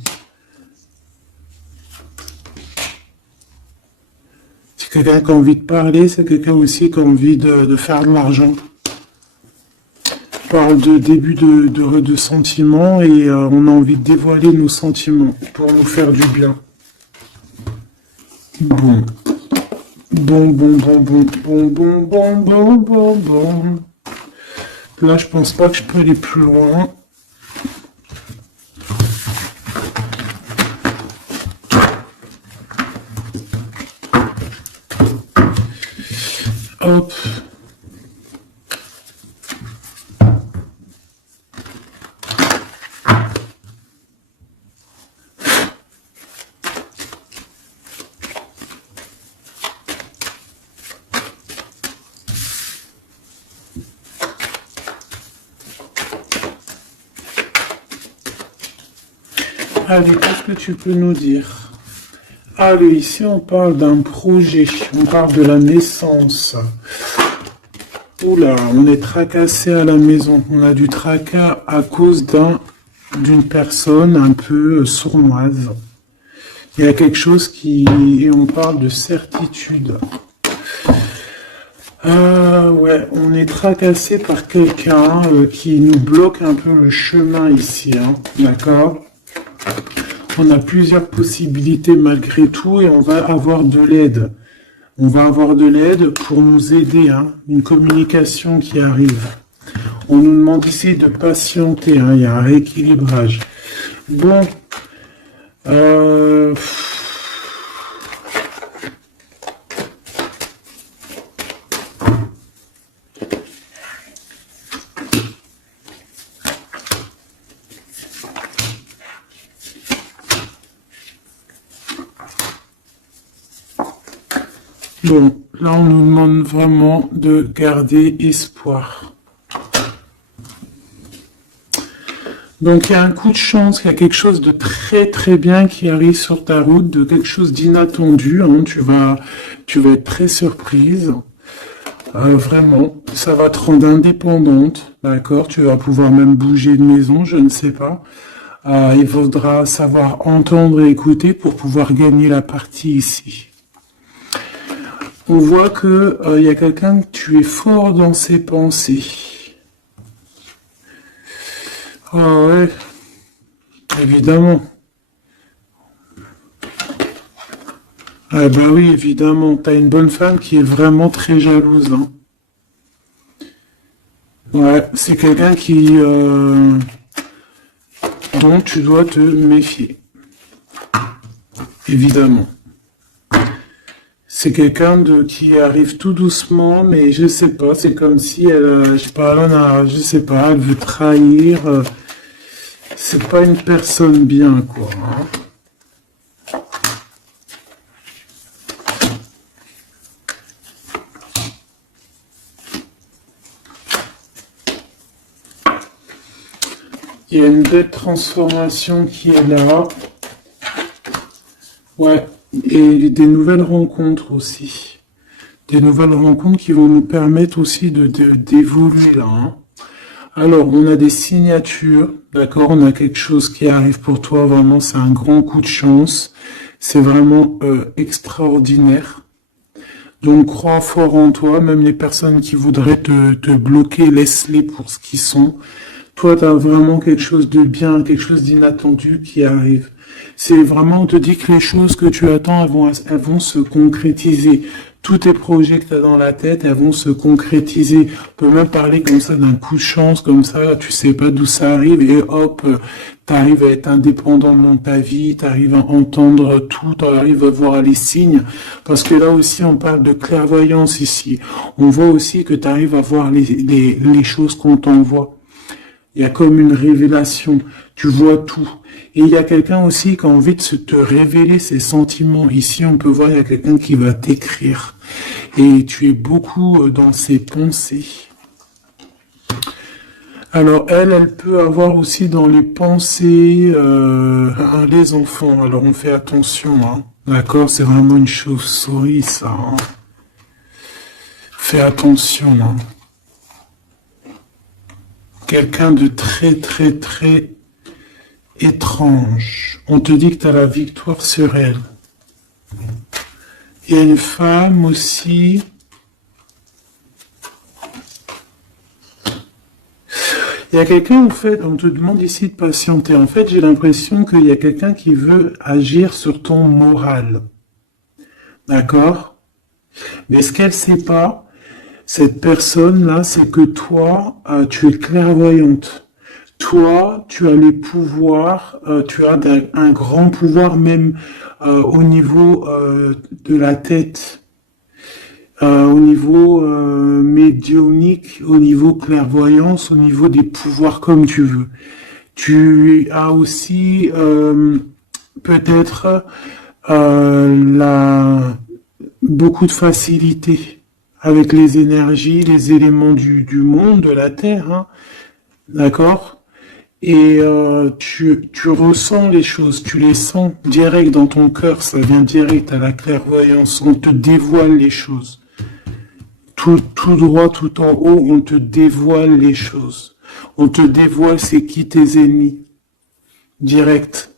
C'est quelqu'un qui a envie de parler, c'est quelqu'un aussi qui a envie de faire de l'argent. On parle de début de sentiments et on a envie de dévoiler nos sentiments pour nous faire du bien. Bon. Bon. Là, je pense pas que je peux aller plus loin. Hop. Allez, qu'est-ce que tu peux nous dire? Allez, ici on parle d'un projet, on parle de la naissance. Oula, on est tracassé à la maison, on a du tracas à cause d'une personne un peu sournoise. Il y a quelque chose et on parle de certitude. Ouais, on est tracassé par quelqu'un qui nous bloque un peu le chemin ici, hein, d'accord? On a plusieurs possibilités malgré tout et on va avoir de l'aide. On va avoir de l'aide pour nous aider, hein, une communication qui arrive. On nous demande ici de patienter, hein, il y a un rééquilibrage. Bon, bon, là on nous demande vraiment de garder espoir. Donc il y a un coup de chance, il y a quelque chose de très très bien qui arrive sur ta route, de quelque chose d'inattendu, hein. Tu vas être très surprise. Vraiment, ça va te rendre indépendante, d'accord? Tu vas pouvoir même bouger de maison, je ne sais pas. Il faudra savoir entendre et écouter pour pouvoir gagner la partie ici. On voit que il y a quelqu'un que tu es fort dans ses pensées. Ah ouais, évidemment. Ah bah oui, évidemment. T'as une bonne femme qui est vraiment très jalouse, hein. Ouais, c'est quelqu'un dont tu dois te méfier. Évidemment. C'est quelqu'un qui arrive tout doucement, mais je sais pas, c'est comme si elle, je sais pas, je sais pas, elle veut trahir. C'est pas une personne bien, quoi, hein. Il y a une belle transformation qui est là. Ouais, et des nouvelles rencontres aussi. Des nouvelles rencontres qui vont nous permettre aussi d'évoluer là, hein. Alors, on a des signatures, d'accord? On a quelque chose qui arrive pour toi, vraiment, c'est un grand coup de chance. C'est vraiment extraordinaire. Donc, crois fort en toi, même les personnes qui voudraient te bloquer, laisse-les pour ce qu'ils sont. Toi, tu as vraiment quelque chose de bien, quelque chose d'inattendu qui arrive. C'est vraiment, on te dit que les choses que tu attends, elles vont se concrétiser. Tous tes projets que tu as dans la tête, elles vont se concrétiser. On peut même parler comme ça d'un coup de chance, comme ça, tu sais pas d'où ça arrive, et hop, tu arrives à être indépendant dans ta vie, tu arrives à entendre tout, tu arrives à voir les signes. Parce que là aussi, on parle de clairvoyance ici. On voit aussi que tu arrives à voir les choses qu'on t'envoie. Il y a comme une révélation, tu vois tout. Et il y a quelqu'un aussi qui a envie de te révéler ses sentiments. Ici, on peut voir, il y a quelqu'un qui va t'écrire. Et tu es beaucoup dans ses pensées. Alors, elle peut avoir aussi dans les pensées les enfants. Alors, on fait attention, hein. D'accord, c'est vraiment une chauve-souris, ça, hein. Fais attention, hein. Quelqu'un de très, très, très étrange. On te dit que tu as la victoire sur elle. Il y a une femme aussi. Il y a quelqu'un, en fait, on te demande ici de patienter. En fait, j'ai l'impression qu'il y a quelqu'un qui veut agir sur ton moral. D'accord? Mais ce qu'elle ne sait pas, cette personne-là, c'est que toi, tu es clairvoyante. Toi, tu as les pouvoirs, tu as un grand pouvoir même au niveau de la tête, au niveau médiumnique, au niveau clairvoyance, au niveau des pouvoirs comme tu veux. Tu as aussi peut-être beaucoup de facilité avec les énergies, les éléments du monde, de la Terre, hein, d'accord? Et tu ressens les choses, tu les sens direct dans ton cœur, ça vient direct à la clairvoyance, on te dévoile les choses. Tout droit, tout en haut, on te dévoile les choses. On te dévoile c'est qui tes ennemis. Direct.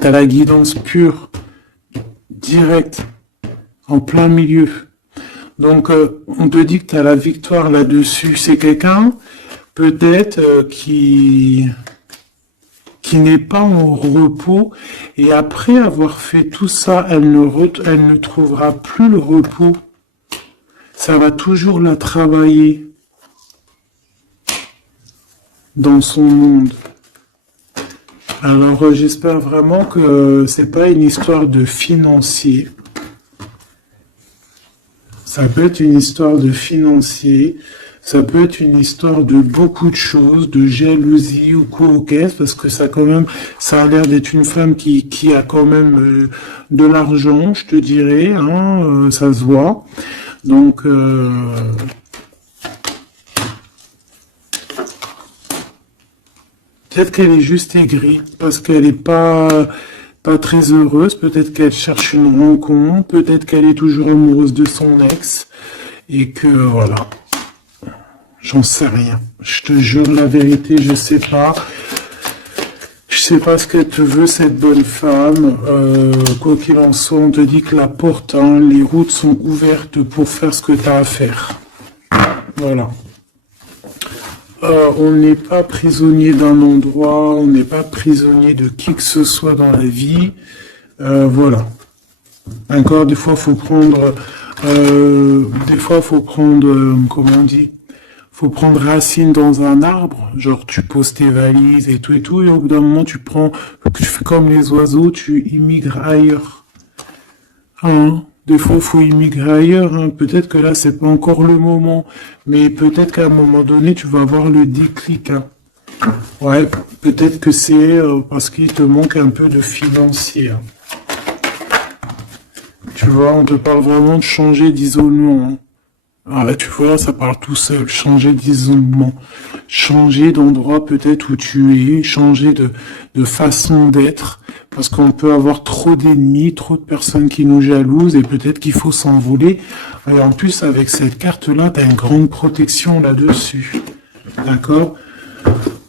T'as la guidance pure. Direct. En plein milieu. Donc, on te dit que tu as la victoire là-dessus. C'est quelqu'un, peut-être, qui n'est pas en repos. Et après avoir fait tout ça, elle ne trouvera plus le repos. Ça va toujours la travailler dans son monde. Alors, j'espère vraiment que c'est pas une histoire de financier. Ça peut être une histoire de financier, ça peut être une histoire de beaucoup de choses, de jalousie ou quoi au caisse, parce que ça quand même, ça a l'air d'être une femme qui a quand même de l'argent, je te dirais, hein, ça se voit. Donc, peut-être qu'elle est juste aigrie, parce qu'elle n'est pas très heureuse, peut-être qu'elle cherche une rencontre, peut-être qu'elle est toujours amoureuse de son ex, et que voilà, j'en sais rien. Je te jure la vérité, je sais pas. sais pas ce qu'elle te veut, cette bonne femme. Quoi qu'il en soit, on te dit que la porte, hein, les routes sont ouvertes pour faire ce que tu as à faire. Voilà. On n'est pas prisonnier d'un endroit, on n'est pas prisonnier de qui que ce soit dans la vie. Voilà. Encore, des fois, faut prendre, comment on dit, faut prendre racine dans un arbre. Genre, tu poses tes valises et tout, et au bout d'un moment, tu fais comme les oiseaux, tu immigres ailleurs. Hein? Des fois, il faut immigrer ailleurs. Hein. Peut-être que là, c'est pas encore le moment, mais peut-être qu'à un moment donné, tu vas avoir le déclic. Hein. Ouais, peut-être que c'est parce qu'il te manque un peu de financier. Hein. Tu vois, on te parle vraiment de changer d'isolement. Hein. Ah là, tu vois, ça parle tout seul. Changer d'isolement. Changer d'endroit peut-être où tu es. Changer de façon d'être. Parce qu'on peut avoir trop d'ennemis, trop de personnes qui nous jalousent et peut-être qu'il faut s'envoler. Et en plus, avec cette carte-là, tu as une grande protection là-dessus. D'accord?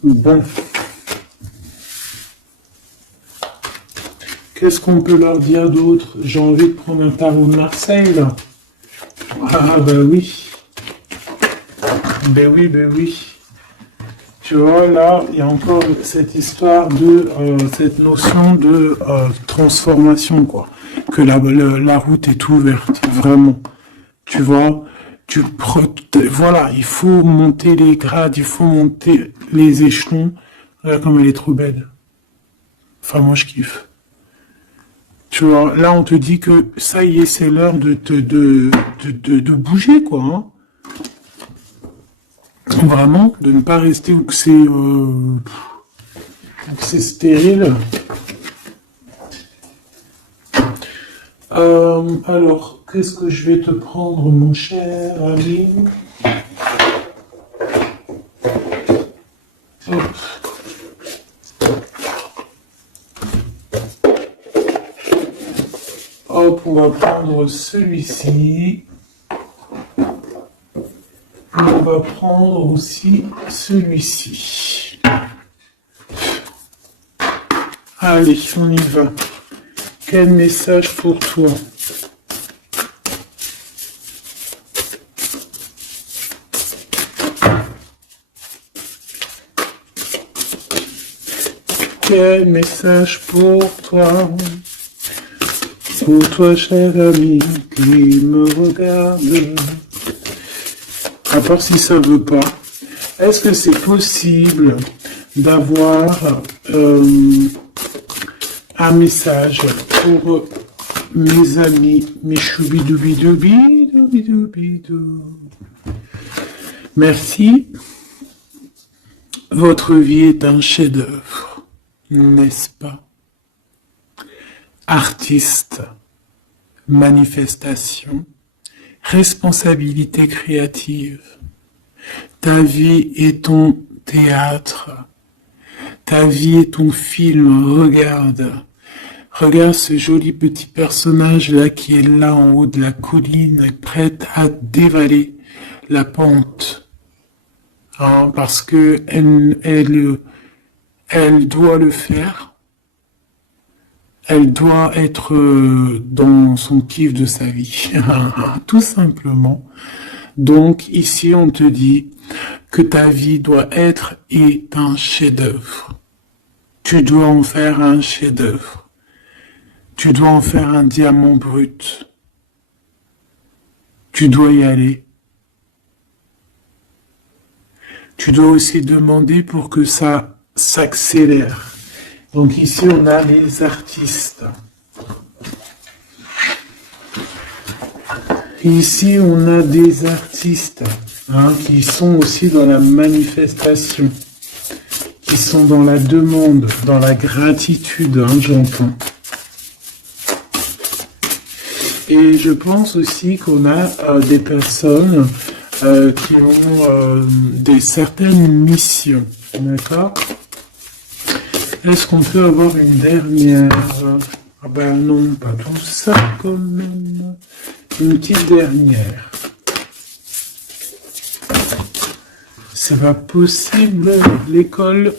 Bon. Qu'est-ce qu'on peut leur dire d'autre? J'ai envie de prendre un tarot de Marseille, là. Ah, bah oui. Ben oui, ben oui. Tu vois, là, il y a encore cette histoire de, cette notion de transformation, quoi. Que la route est ouverte, vraiment. Tu vois, voilà, il faut monter les grades, il faut monter les échelons. Regarde comme elle est trop belle. Enfin, moi, je kiffe. Tu vois, là, on te dit que ça y est, c'est l'heure de bouger, quoi. Hein. Vraiment, de ne pas rester où c'est stérile. Alors, qu'est-ce que je vais te prendre, mon cher ami? Hop. Hop, on va prendre celui-ci. On va prendre aussi celui-ci. Allez, on y va. Quel message pour toi? Quel message pour toi? Pour toi, cher ami, qui me regarde. À part si ça veut pas. Est-ce que c'est possible d'avoir un message pour mes amis, mes choubidoubidoubidoubidou. Merci. Votre vie est un chef-d'œuvre, n'est-ce pas? Artiste, manifestation, responsabilité créative. Ta vie est ton théâtre. Ta vie est ton film. Regarde. Regarde ce joli petit personnage là qui est là en haut de la colline, prête à dévaler la pente. Hein, parce que elle doit le faire. Elle doit être dans son kiff de sa vie, tout simplement. Donc ici, on te dit que ta vie doit être un chef-d'œuvre. Tu dois en faire un chef-d'œuvre. Tu dois en faire un diamant brut. Tu dois y aller. Tu dois aussi demander pour que ça s'accélère. Donc ici, on a les artistes. Ici, on a des artistes qui sont aussi dans la manifestation, qui sont dans la demande, dans la gratitude, j'entends. Et je pense aussi qu'on a des personnes qui ont certaines missions, d'accord ? Est-ce qu'on peut avoir une dernière? Ah ben non, pas tout ça quand même. Une petite dernière. C'est pas possible, l'école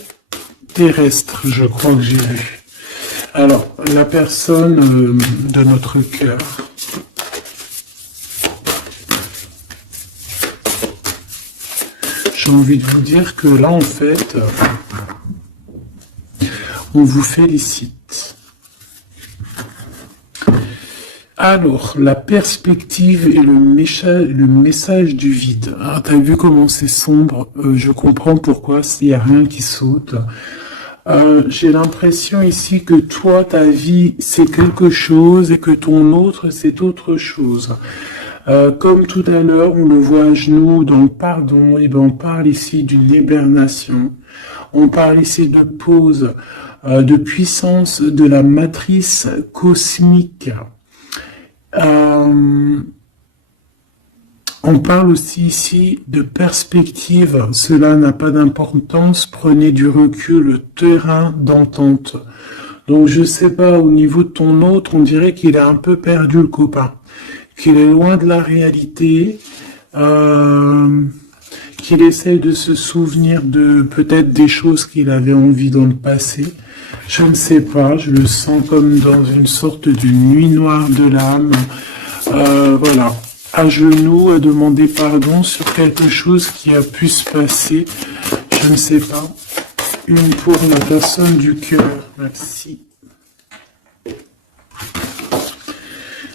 terrestre. 4, je crois que j'ai vu. Alors, la personne de notre cœur. J'ai envie de vous dire que là, en fait, on vous félicite. Alors, la perspective et le message du vide. Ah, t'as vu comment c'est sombre, je comprends pourquoi s'il n'y a rien qui saute. J'ai l'impression ici que toi, ta vie, c'est quelque chose et que ton autre, c'est autre chose. Comme tout à l'heure, on le voit à genoux dans le pardon, et ben on parle ici d'une hibernation. On parle ici de pause, de puissance de la matrice cosmique. On parle aussi ici de perspective. Cela n'a pas d'importance. Prenez du recul, le terrain d'entente. Donc je sais pas, au niveau de ton autre, on dirait qu'il est un peu perdu le copain, qu'il est loin de la réalité, qu'il essaye de se souvenir de peut-être des choses qu'il avait envie dans le passé. Je ne sais pas, je le sens comme dans une sorte de nuit noire de l'âme. Voilà, à genoux, à demander pardon sur quelque chose qui a pu se passer. Je ne sais pas. Une pour la personne du cœur. Merci.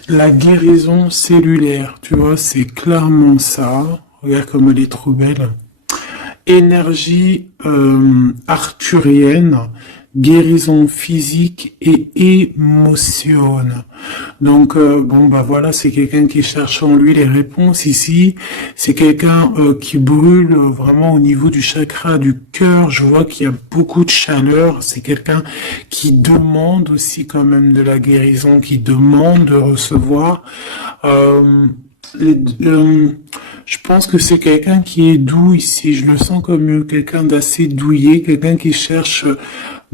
La guérison cellulaire, tu vois, c'est clairement ça. Regarde comme elle est trop belle. Énergie arthurienne, guérison physique et émotion. Donc bon bah voilà, c'est quelqu'un qui cherche en lui les réponses ici. C'est quelqu'un qui brûle vraiment au niveau du chakra du cœur. Je vois qu'il y a beaucoup de chaleur. C'est quelqu'un qui demande aussi quand même de la guérison, qui demande de recevoir. Je pense que c'est quelqu'un qui est doux ici. Je le sens comme quelqu'un d'assez douillet, quelqu'un qui cherche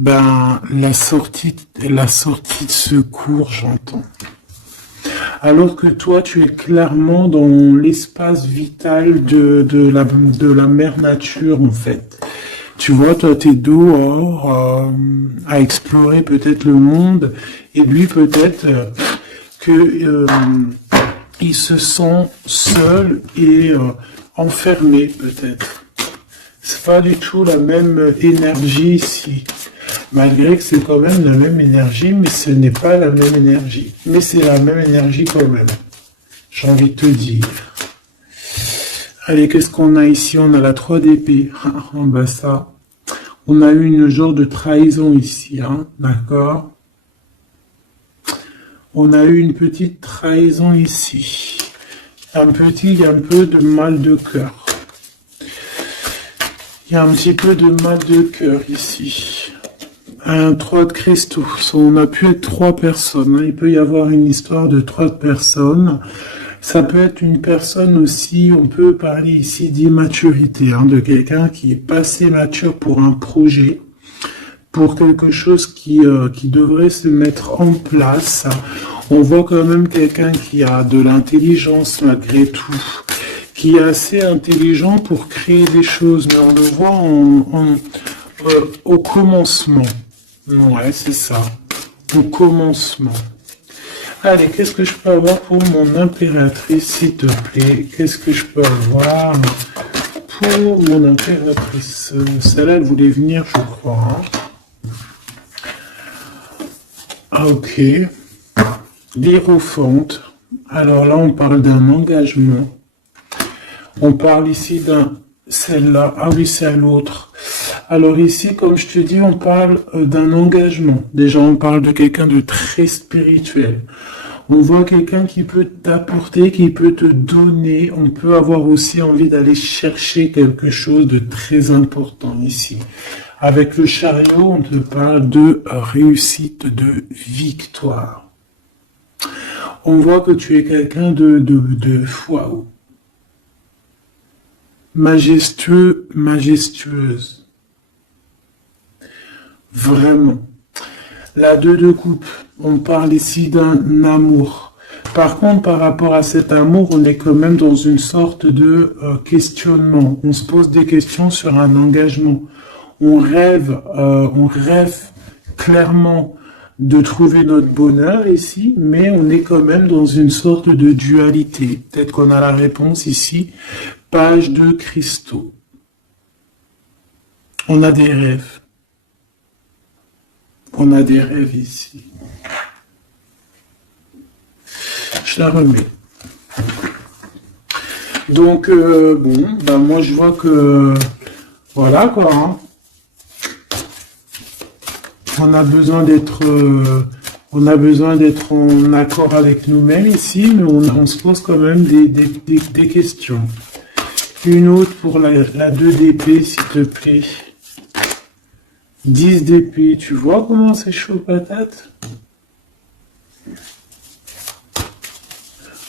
la sortie de secours, j'entends. Alors que toi, tu es clairement dans l'espace vital de la mère nature, en fait. Tu vois, toi, t'es dehors à explorer peut-être le monde, et lui, peut-être que il se sent seul et enfermé, peut-être. C'est pas du tout la même énergie ici. Malgré que c'est quand même la même énergie, mais ce n'est pas la même énergie. Mais c'est la même énergie quand même. J'ai envie de te dire. Allez, qu'est-ce qu'on a ici? On a la 3 d'épée. En bas ça. On a eu une genre de trahison ici, hein, d'accord? On a eu une petite trahison ici. Il y a un peu de mal de cœur. Il y a un petit peu de mal de cœur ici. Un 3 de cristaux. On a pu être 3 personnes. Hein. Il peut y avoir une histoire de 3 personnes. Ça peut être une personne aussi, on peut parler ici d'immaturité, hein, de quelqu'un qui est pas assez mature pour un projet, pour quelque chose qui devrait se mettre en place. On voit quand même quelqu'un qui a de l'intelligence malgré tout, qui est assez intelligent pour créer des choses, mais on le voit au commencement. Ouais, c'est ça, au commencement. Allez, qu'est-ce que je peux avoir pour mon impératrice, s'il te plaît? Qu'est-ce que je peux avoir pour mon impératrice? Celle-là, elle voulait venir, je crois. Hein. Ah, ok. L'Hiérophante. Alors là, on parle d'un engagement. On parle ici d'un... Celle-là. Ah oui, c'est à l'autre. Alors ici, comme je te dis, on parle d'un engagement. Déjà, on parle de quelqu'un de très spirituel. On voit quelqu'un qui peut t'apporter, qui peut te donner. On peut avoir aussi envie d'aller chercher quelque chose de très important ici. Avec le chariot, on te parle de réussite, de victoire. On voit que tu es quelqu'un de waouh. Majestueux, majestueuse. Vraiment. La 2 de coupe, on parle ici d'un amour. Par contre, par rapport à cet amour, on est quand même dans une sorte de questionnement. On se pose des questions sur un engagement. on rêve clairement de trouver notre bonheur ici, mais on est quand même dans une sorte de dualité. Peut-être qu'on a la réponse ici. Page de cristaux. On a des rêves. On a des rêves ici. Je la remets. Donc, bon, ben moi je vois que, voilà quoi, hein. On a besoin d'être en accord avec nous-mêmes ici, mais on se pose quand même des questions. Une autre pour la 2 d'épée, s'il te plaît. 10 d'épée, tu vois comment c'est chaud patate?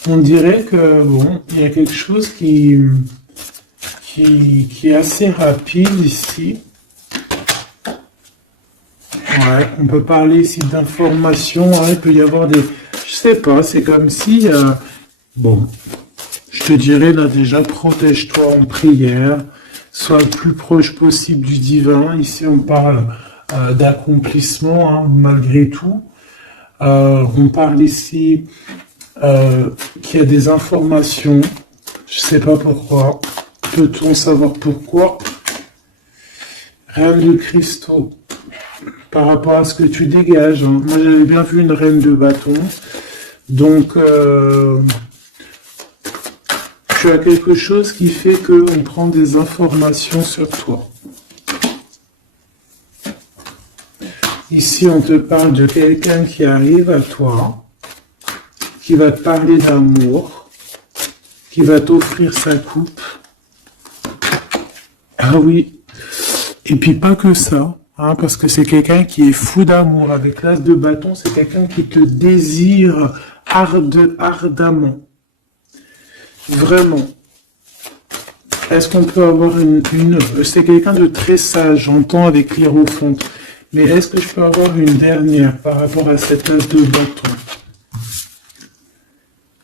On dirait que, bon, il y a quelque chose qui est assez rapide ici. Ouais, on peut parler ici d'informations, hein, il peut y avoir des... Je sais pas, c'est comme si... bon, je te dirais là déjà, protège-toi en prière, sois le plus proche possible du divin. Ici, on parle d'accomplissement, hein, malgré tout. On parle ici qu'il y a des informations, je sais pas pourquoi. Peut-on savoir pourquoi? Reine de cristaux. Par rapport à ce que tu dégages. Hein. Moi, j'avais bien vu une reine de bâton. Donc, tu as quelque chose qui fait qu'on prend des informations sur toi. Ici, on te parle de quelqu'un qui arrive à toi, qui va te parler d'amour, qui va t'offrir sa coupe. Ah oui. Et puis, pas que ça. Hein, parce que c'est quelqu'un qui est fou d'amour. Avec l'as de bâton, c'est quelqu'un qui te désire ardemment. Vraiment. Est-ce qu'on peut avoir c'est quelqu'un de très sage, j'entends avec l'hiérophante. Mais est-ce que je peux avoir une dernière par rapport à cette as de bâton?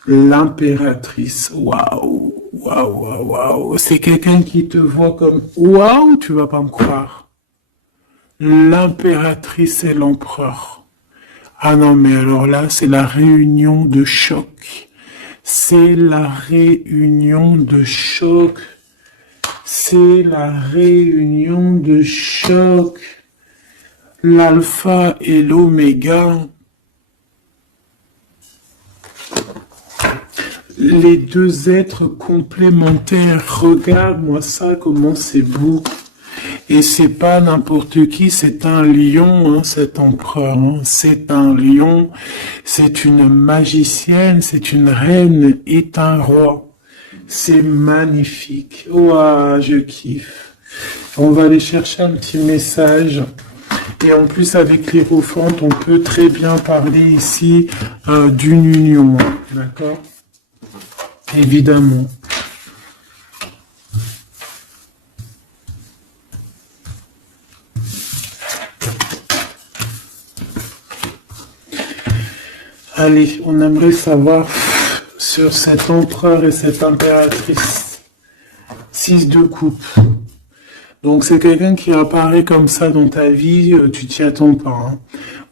L'impératrice. Waouh, waouh, waouh, waouh. C'est quelqu'un qui te voit comme waouh, tu vas pas me croire. L'impératrice et l'empereur. Ah non, mais alors là, c'est la réunion de choc. C'est la réunion de choc. C'est la réunion de choc. L'alpha et l'oméga. Les deux êtres complémentaires. Regarde-moi ça, comment c'est beau. Et c'est pas n'importe qui, c'est un lion, hein, cet empereur. Hein. C'est un lion, c'est une magicienne, c'est une reine et un roi. C'est magnifique. Ouah, je kiffe. On va aller chercher un petit message. Et en plus, avec l'hiérophante, on peut très bien parler ici d'une union. Hein, d'accord? Évidemment. Allez, on aimerait savoir sur cet empereur et cette impératrice. 6 de coupe. Donc c'est quelqu'un qui apparaît comme ça dans ta vie, tu t'y attends pas. Hein.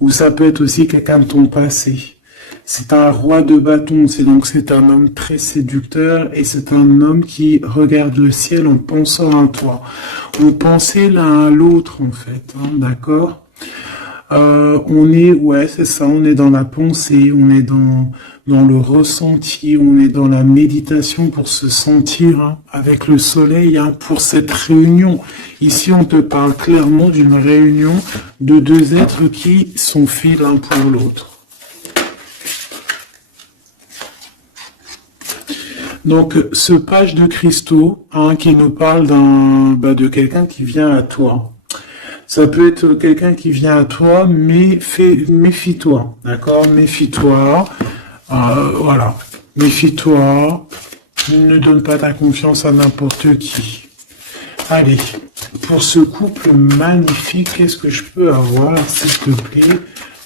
Ou ça peut être aussi quelqu'un de ton passé. C'est un roi de bâton, c'est un homme très séducteur et c'est un homme qui regarde le ciel en pensant à toi. On pensait l'un à l'autre en fait, hein, d'accord? Ouais, c'est ça, on est dans la pensée, on est dans le ressenti, on est dans la méditation pour se sentir hein, avec le soleil hein, pour cette réunion. Ici, on te parle clairement d'une réunion de deux êtres qui sont faits l'un pour l'autre. Donc, ce page de cristaux hein, qui nous parle de quelqu'un qui vient à toi. Ça peut être quelqu'un qui vient à toi, mais méfie-toi, d'accord? Méfie-toi, voilà. Méfie-toi, ne donne pas ta confiance à n'importe qui. Allez, pour ce couple magnifique, qu'est-ce que je peux avoir, s'il te plaît?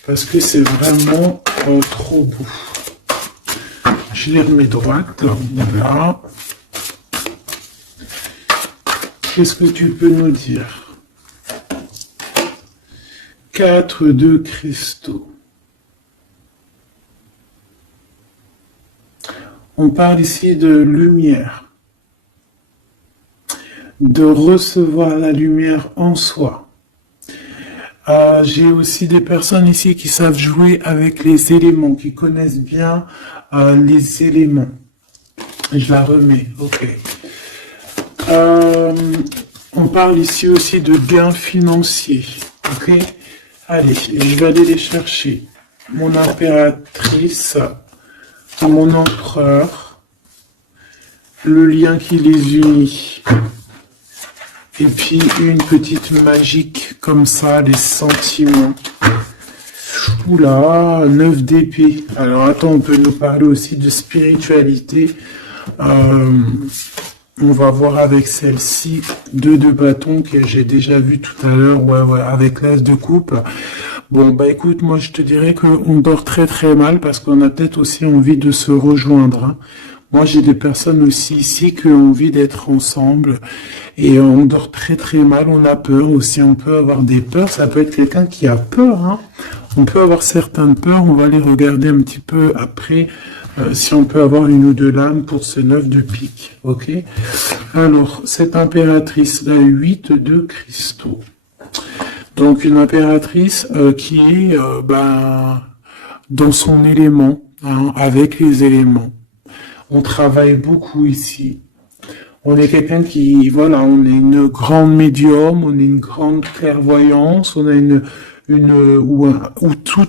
Parce que c'est vraiment trop beau. Je les remets droite, là. Qu'est-ce que tu peux nous dire? 4 de cristaux. On parle ici de lumière, de recevoir la lumière en soi. J'ai aussi des personnes ici qui savent jouer avec les éléments, qui connaissent bien les éléments. Je la remets, ok. On parle ici aussi de gains financiers, ok. Allez, je vais aller les chercher. Mon impératrice, mon empereur, le lien qui les unit. Et puis une petite magique comme ça, les sentiments. Oula, 9 d'épée. Alors attends, on peut nous parler aussi de spiritualité. On va voir avec celle-ci, 2 de bâton que j'ai déjà vu tout à l'heure, ouais, avec l'as de coupe. Bon, bah écoute, moi je te dirais qu'on dort très très mal parce qu'on a peut-être aussi envie de se rejoindre, hein. Moi, j'ai des personnes aussi ici qui ont envie d'être ensemble et on dort très très mal, on a peur aussi, on peut avoir des peurs, ça peut être quelqu'un qui a peur, hein. On peut avoir certaines peurs, on va les regarder un petit peu après, si on peut avoir une ou deux lames pour ce 9 de pique, ok? Alors, cette impératrice, la 8 de cristaux. Donc, une impératrice qui est dans son élément, hein, avec les éléments. On travaille beaucoup ici. On est quelqu'un qui, voilà, on est une grande médium, on est une grande clairvoyance, on a ou tout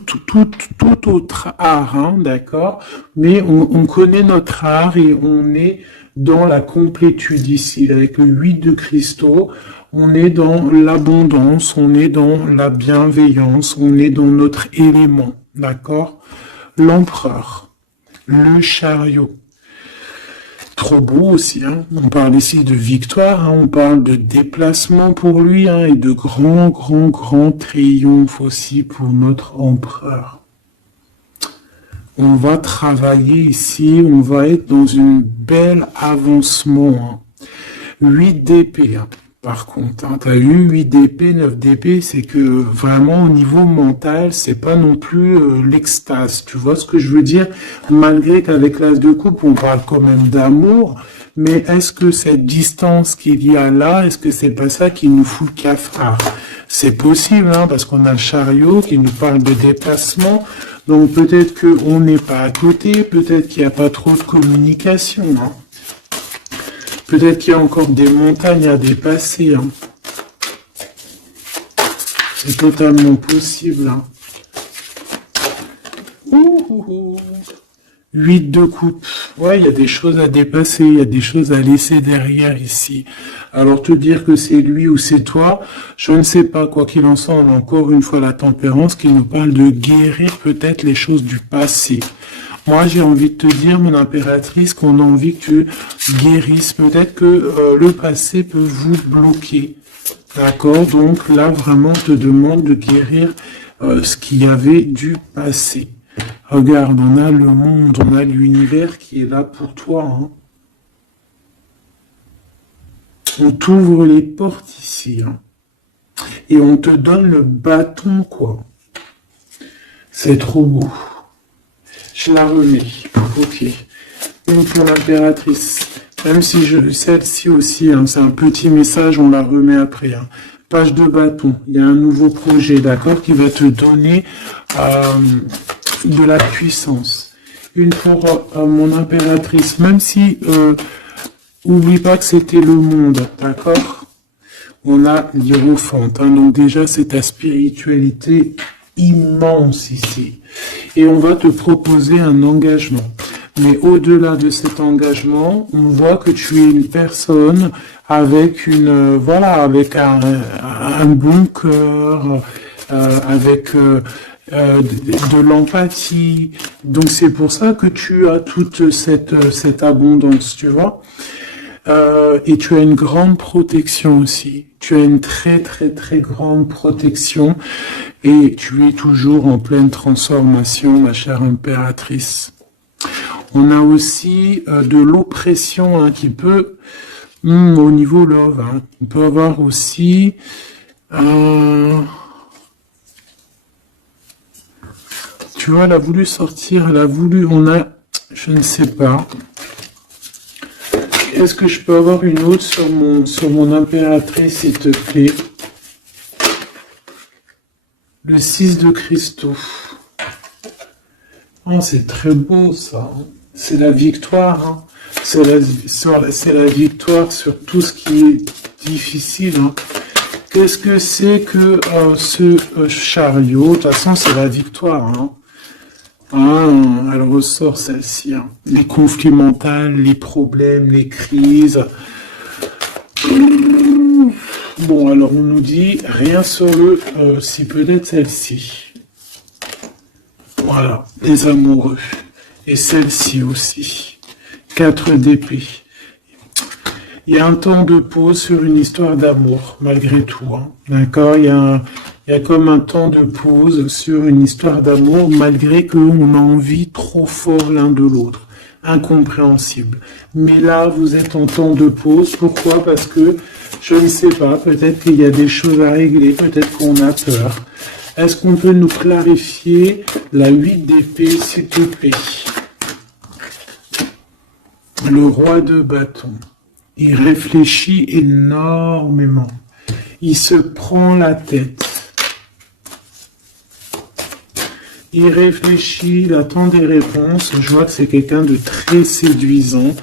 autre art, hein, d'accord? Mais on connaît notre art et on est dans la complétude ici. Avec le 8 de cristaux, on est dans l'abondance, on est dans la bienveillance, on est dans notre élément, d'accord? L'empereur, le chariot. Trop beau aussi, hein. On parle ici de victoire, hein. On parle de déplacement pour lui, hein, et de grand triomphe aussi pour notre empereur. On va travailler ici, on va être dans une belle avancement, hein. 8 d'épée, hein. Par contre, hein, t'as eu 8 d'épée, 9 d'épée, c'est que vraiment au niveau mental, c'est pas non plus l'extase. Tu vois ce que je veux dire? Malgré qu'avec l'as de coupe, on parle quand même d'amour, mais est-ce que cette distance qu'il y a là, est-ce que c'est pas ça qui nous fout le cafard? C'est possible, hein, parce qu'on a le chariot qui nous parle de déplacement, donc peut-être qu'on n'est pas à côté, peut-être qu'il n'y a pas trop de communication, hein. Peut-être qu'il y a encore des montagnes à dépasser, hein. C'est totalement possible, hein. 8 de coupe. Ouais, il y a des choses à dépasser, il y a des choses à laisser derrière ici. Alors te dire que c'est lui ou c'est toi, je ne sais pas. Quoi qu'il en soit, on a encore une fois la tempérance qui nous parle de guérir peut-être les choses du passé. Moi, j'ai envie de te dire, mon impératrice, qu'on a envie que tu guérisses. Peut-être que le passé peut vous bloquer. D'accord? Donc là, vraiment, on te demande de guérir ce qu'il y avait du passé. Regarde, on a le monde, on a l'univers qui est là pour toi, hein. On t'ouvre les portes ici, hein. Et on te donne le bâton, quoi. C'est trop beau. Je la remets. Ok. Donc pour l'impératrice, même si celle-ci aussi, hein, c'est un petit message, on la remet après, hein. Page de bâton. Il y a un nouveau projet, d'accord, qui va te donner de la puissance. Une pour mon impératrice, même si oublie pas que c'était le monde, d'accord. On a l'Hiérophante, hein, donc déjà c'est ta spiritualité immense ici. Et on va te proposer un engagement. Mais au-delà de cet engagement, on voit que tu es une personne avec avec un bon cœur, avec de l'empathie. Donc c'est pour ça que tu as toute cette abondance, tu vois. Et tu as une grande protection aussi. Tu as une très grande protection et tu es toujours en pleine transformation, ma chère impératrice. On a aussi de l'oppression, hein, qui peut, au niveau love, hein, on peut avoir aussi Tu vois, elle a voulu sortir, elle a voulu, je ne sais pas. Est-ce que je peux avoir une autre sur mon impératrice, s'il te plaît? Le 6 de cristaux. Oh, c'est très beau, ça. C'est la victoire, hein. C'est la victoire sur tout ce qui est difficile, hein. Qu'est-ce que c'est que ce chariot? De toute façon, c'est la victoire, hein. Ah, elle ressort celle-ci, hein. Les conflits mentaux, les problèmes, les crises. Bon, alors on nous dit rien sur si peut-être celle-ci. Voilà, les amoureux. Et celle-ci aussi. 4 d'épée. Il y a un temps de pause sur une histoire d'amour, malgré tout, hein. D'accord, il y a comme un temps de pause sur une histoire d'amour, malgré qu'on a envie trop fort l'un de l'autre. Incompréhensible. Mais là, vous êtes en temps de pause. Pourquoi? Parce que, je ne sais pas, peut-être qu'il y a des choses à régler, peut-être qu'on a peur. Est-ce qu'on peut nous clarifier la 8 d'épée, s'il te plaît? Le roi de bâton. Il réfléchit énormément. Il se prend la tête. Il réfléchit, il attend des réponses. Je vois que c'est quelqu'un de très séduisant.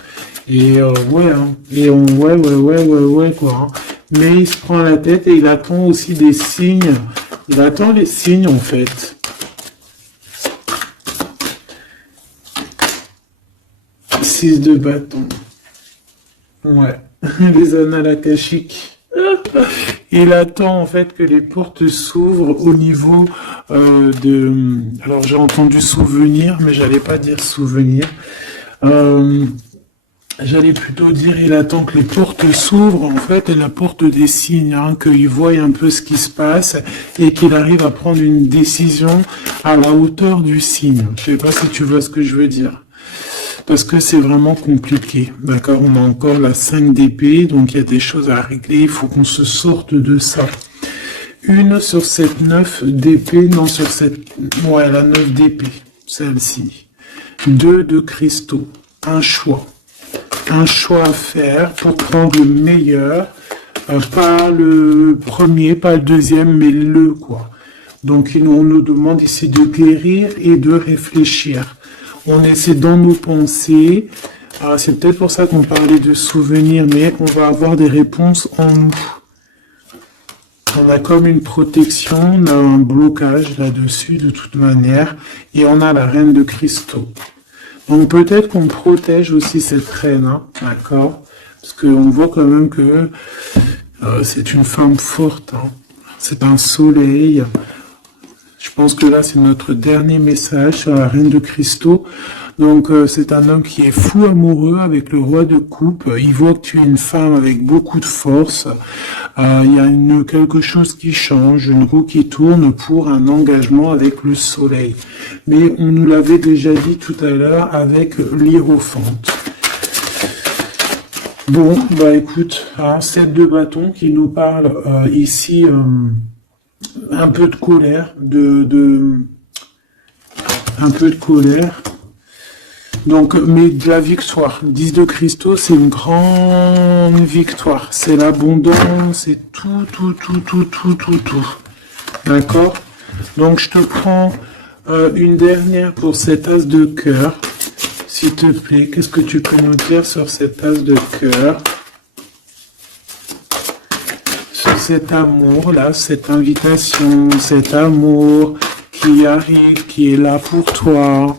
Et ouais, hein. Et ouais, quoi. Hein. Mais il se prend la tête et il attend aussi des signes. Il attend les signes, en fait. Six de bâton. Ouais. Les annales akashiques. Il attend en fait que les portes s'ouvrent au niveau de... Alors j'ai entendu souvenir, mais j'allais pas dire souvenir. J'allais plutôt dire il attend que les portes s'ouvrent en fait et la porte des signes, hein, qu'il voie un peu ce qui se passe et qu'il arrive à prendre une décision à la hauteur du signe. Je sais pas si tu vois ce que je veux dire. Parce que c'est vraiment compliqué, d'accord? On a encore la 5 d'épée, donc il y a des choses à régler, il faut qu'on se sorte de ça. Une sur cette 9 d'épée, non sur cette... Ouais, la 9 d'épée, celle-ci. 2 de cristaux, un choix. Un choix à faire pour prendre le meilleur, pas le premier, pas le deuxième, mais le quoi. Donc on nous demande ici de guérir et de réfléchir. On essaie dans nos pensées. C'est peut-être pour ça qu'on parlait de souvenirs, mais on va avoir des réponses en nous. On a comme une protection, on a un blocage là-dessus de toute manière, et on a la reine de cristaux. Donc peut-être qu'on protège aussi cette reine, hein, d'accord? Parce qu'on voit quand même que c'est une femme forte, hein. C'est un soleil. Je pense que là, c'est notre dernier message sur la reine de cristaux. Donc, c'est un homme qui est fou amoureux avec le roi de coupe. Il voit que tu es une femme avec beaucoup de force. Il y a quelque chose qui change, une roue qui tourne pour un engagement avec le soleil. Mais on nous l'avait déjà dit tout à l'heure avec l'hiérophante. Bon, bah écoute, 7 de bâton qui nous parle ici... un peu de colère, un peu de colère. Donc, mais de la victoire. 10 de cristaux, c'est une grande victoire. C'est l'abondance, c'est tout. D'accord? Donc, je te prends une dernière pour cet as de cœur. S'il te plaît, qu'est-ce que tu peux nous dire sur cet as de cœur? Cet amour-là, cette invitation, cet amour qui arrive, qui est là pour toi.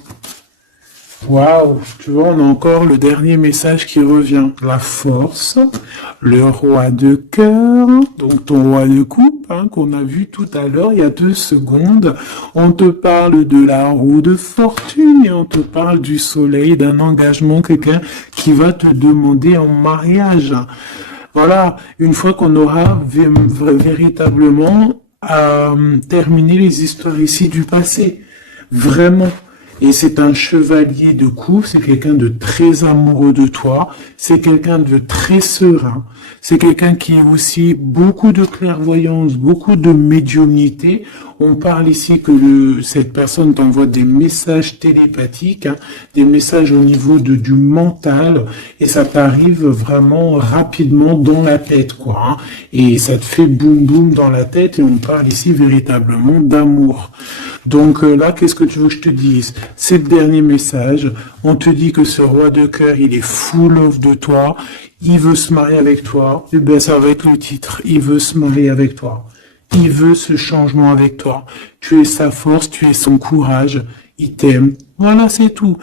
Waouh, tu vois, on a encore le dernier message qui revient. La force, le roi de cœur, donc ton roi de coupe, hein, qu'on a vu tout à l'heure, il y a 2 secondes. On te parle de la roue de fortune et on te parle du soleil, d'un engagement, quelqu'un qui va te demander en mariage. Voilà, une fois qu'on aura véritablement terminé les histoires ici du passé. Vraiment. Et c'est un chevalier de coupe, c'est quelqu'un de très amoureux de toi, c'est quelqu'un de très serein, c'est quelqu'un qui a aussi beaucoup de clairvoyance, beaucoup de médiumnité. On parle ici que cette personne t'envoie des messages télépathiques, hein, des messages au niveau du mental, et ça t'arrive vraiment rapidement dans la tête, quoi. Hein, et ça te fait boum boum dans la tête, et on parle ici véritablement d'amour. Donc là, qu'est-ce que tu veux que je te dise? C'est le dernier message. On te dit que ce roi de cœur, il est full of de toi. Il veut se marier avec toi. Et bien, ça va être le titre. Il veut se marier avec toi. Il veut ce changement avec toi. Tu es sa force, tu es son courage. Il t'aime. Voilà, c'est tout.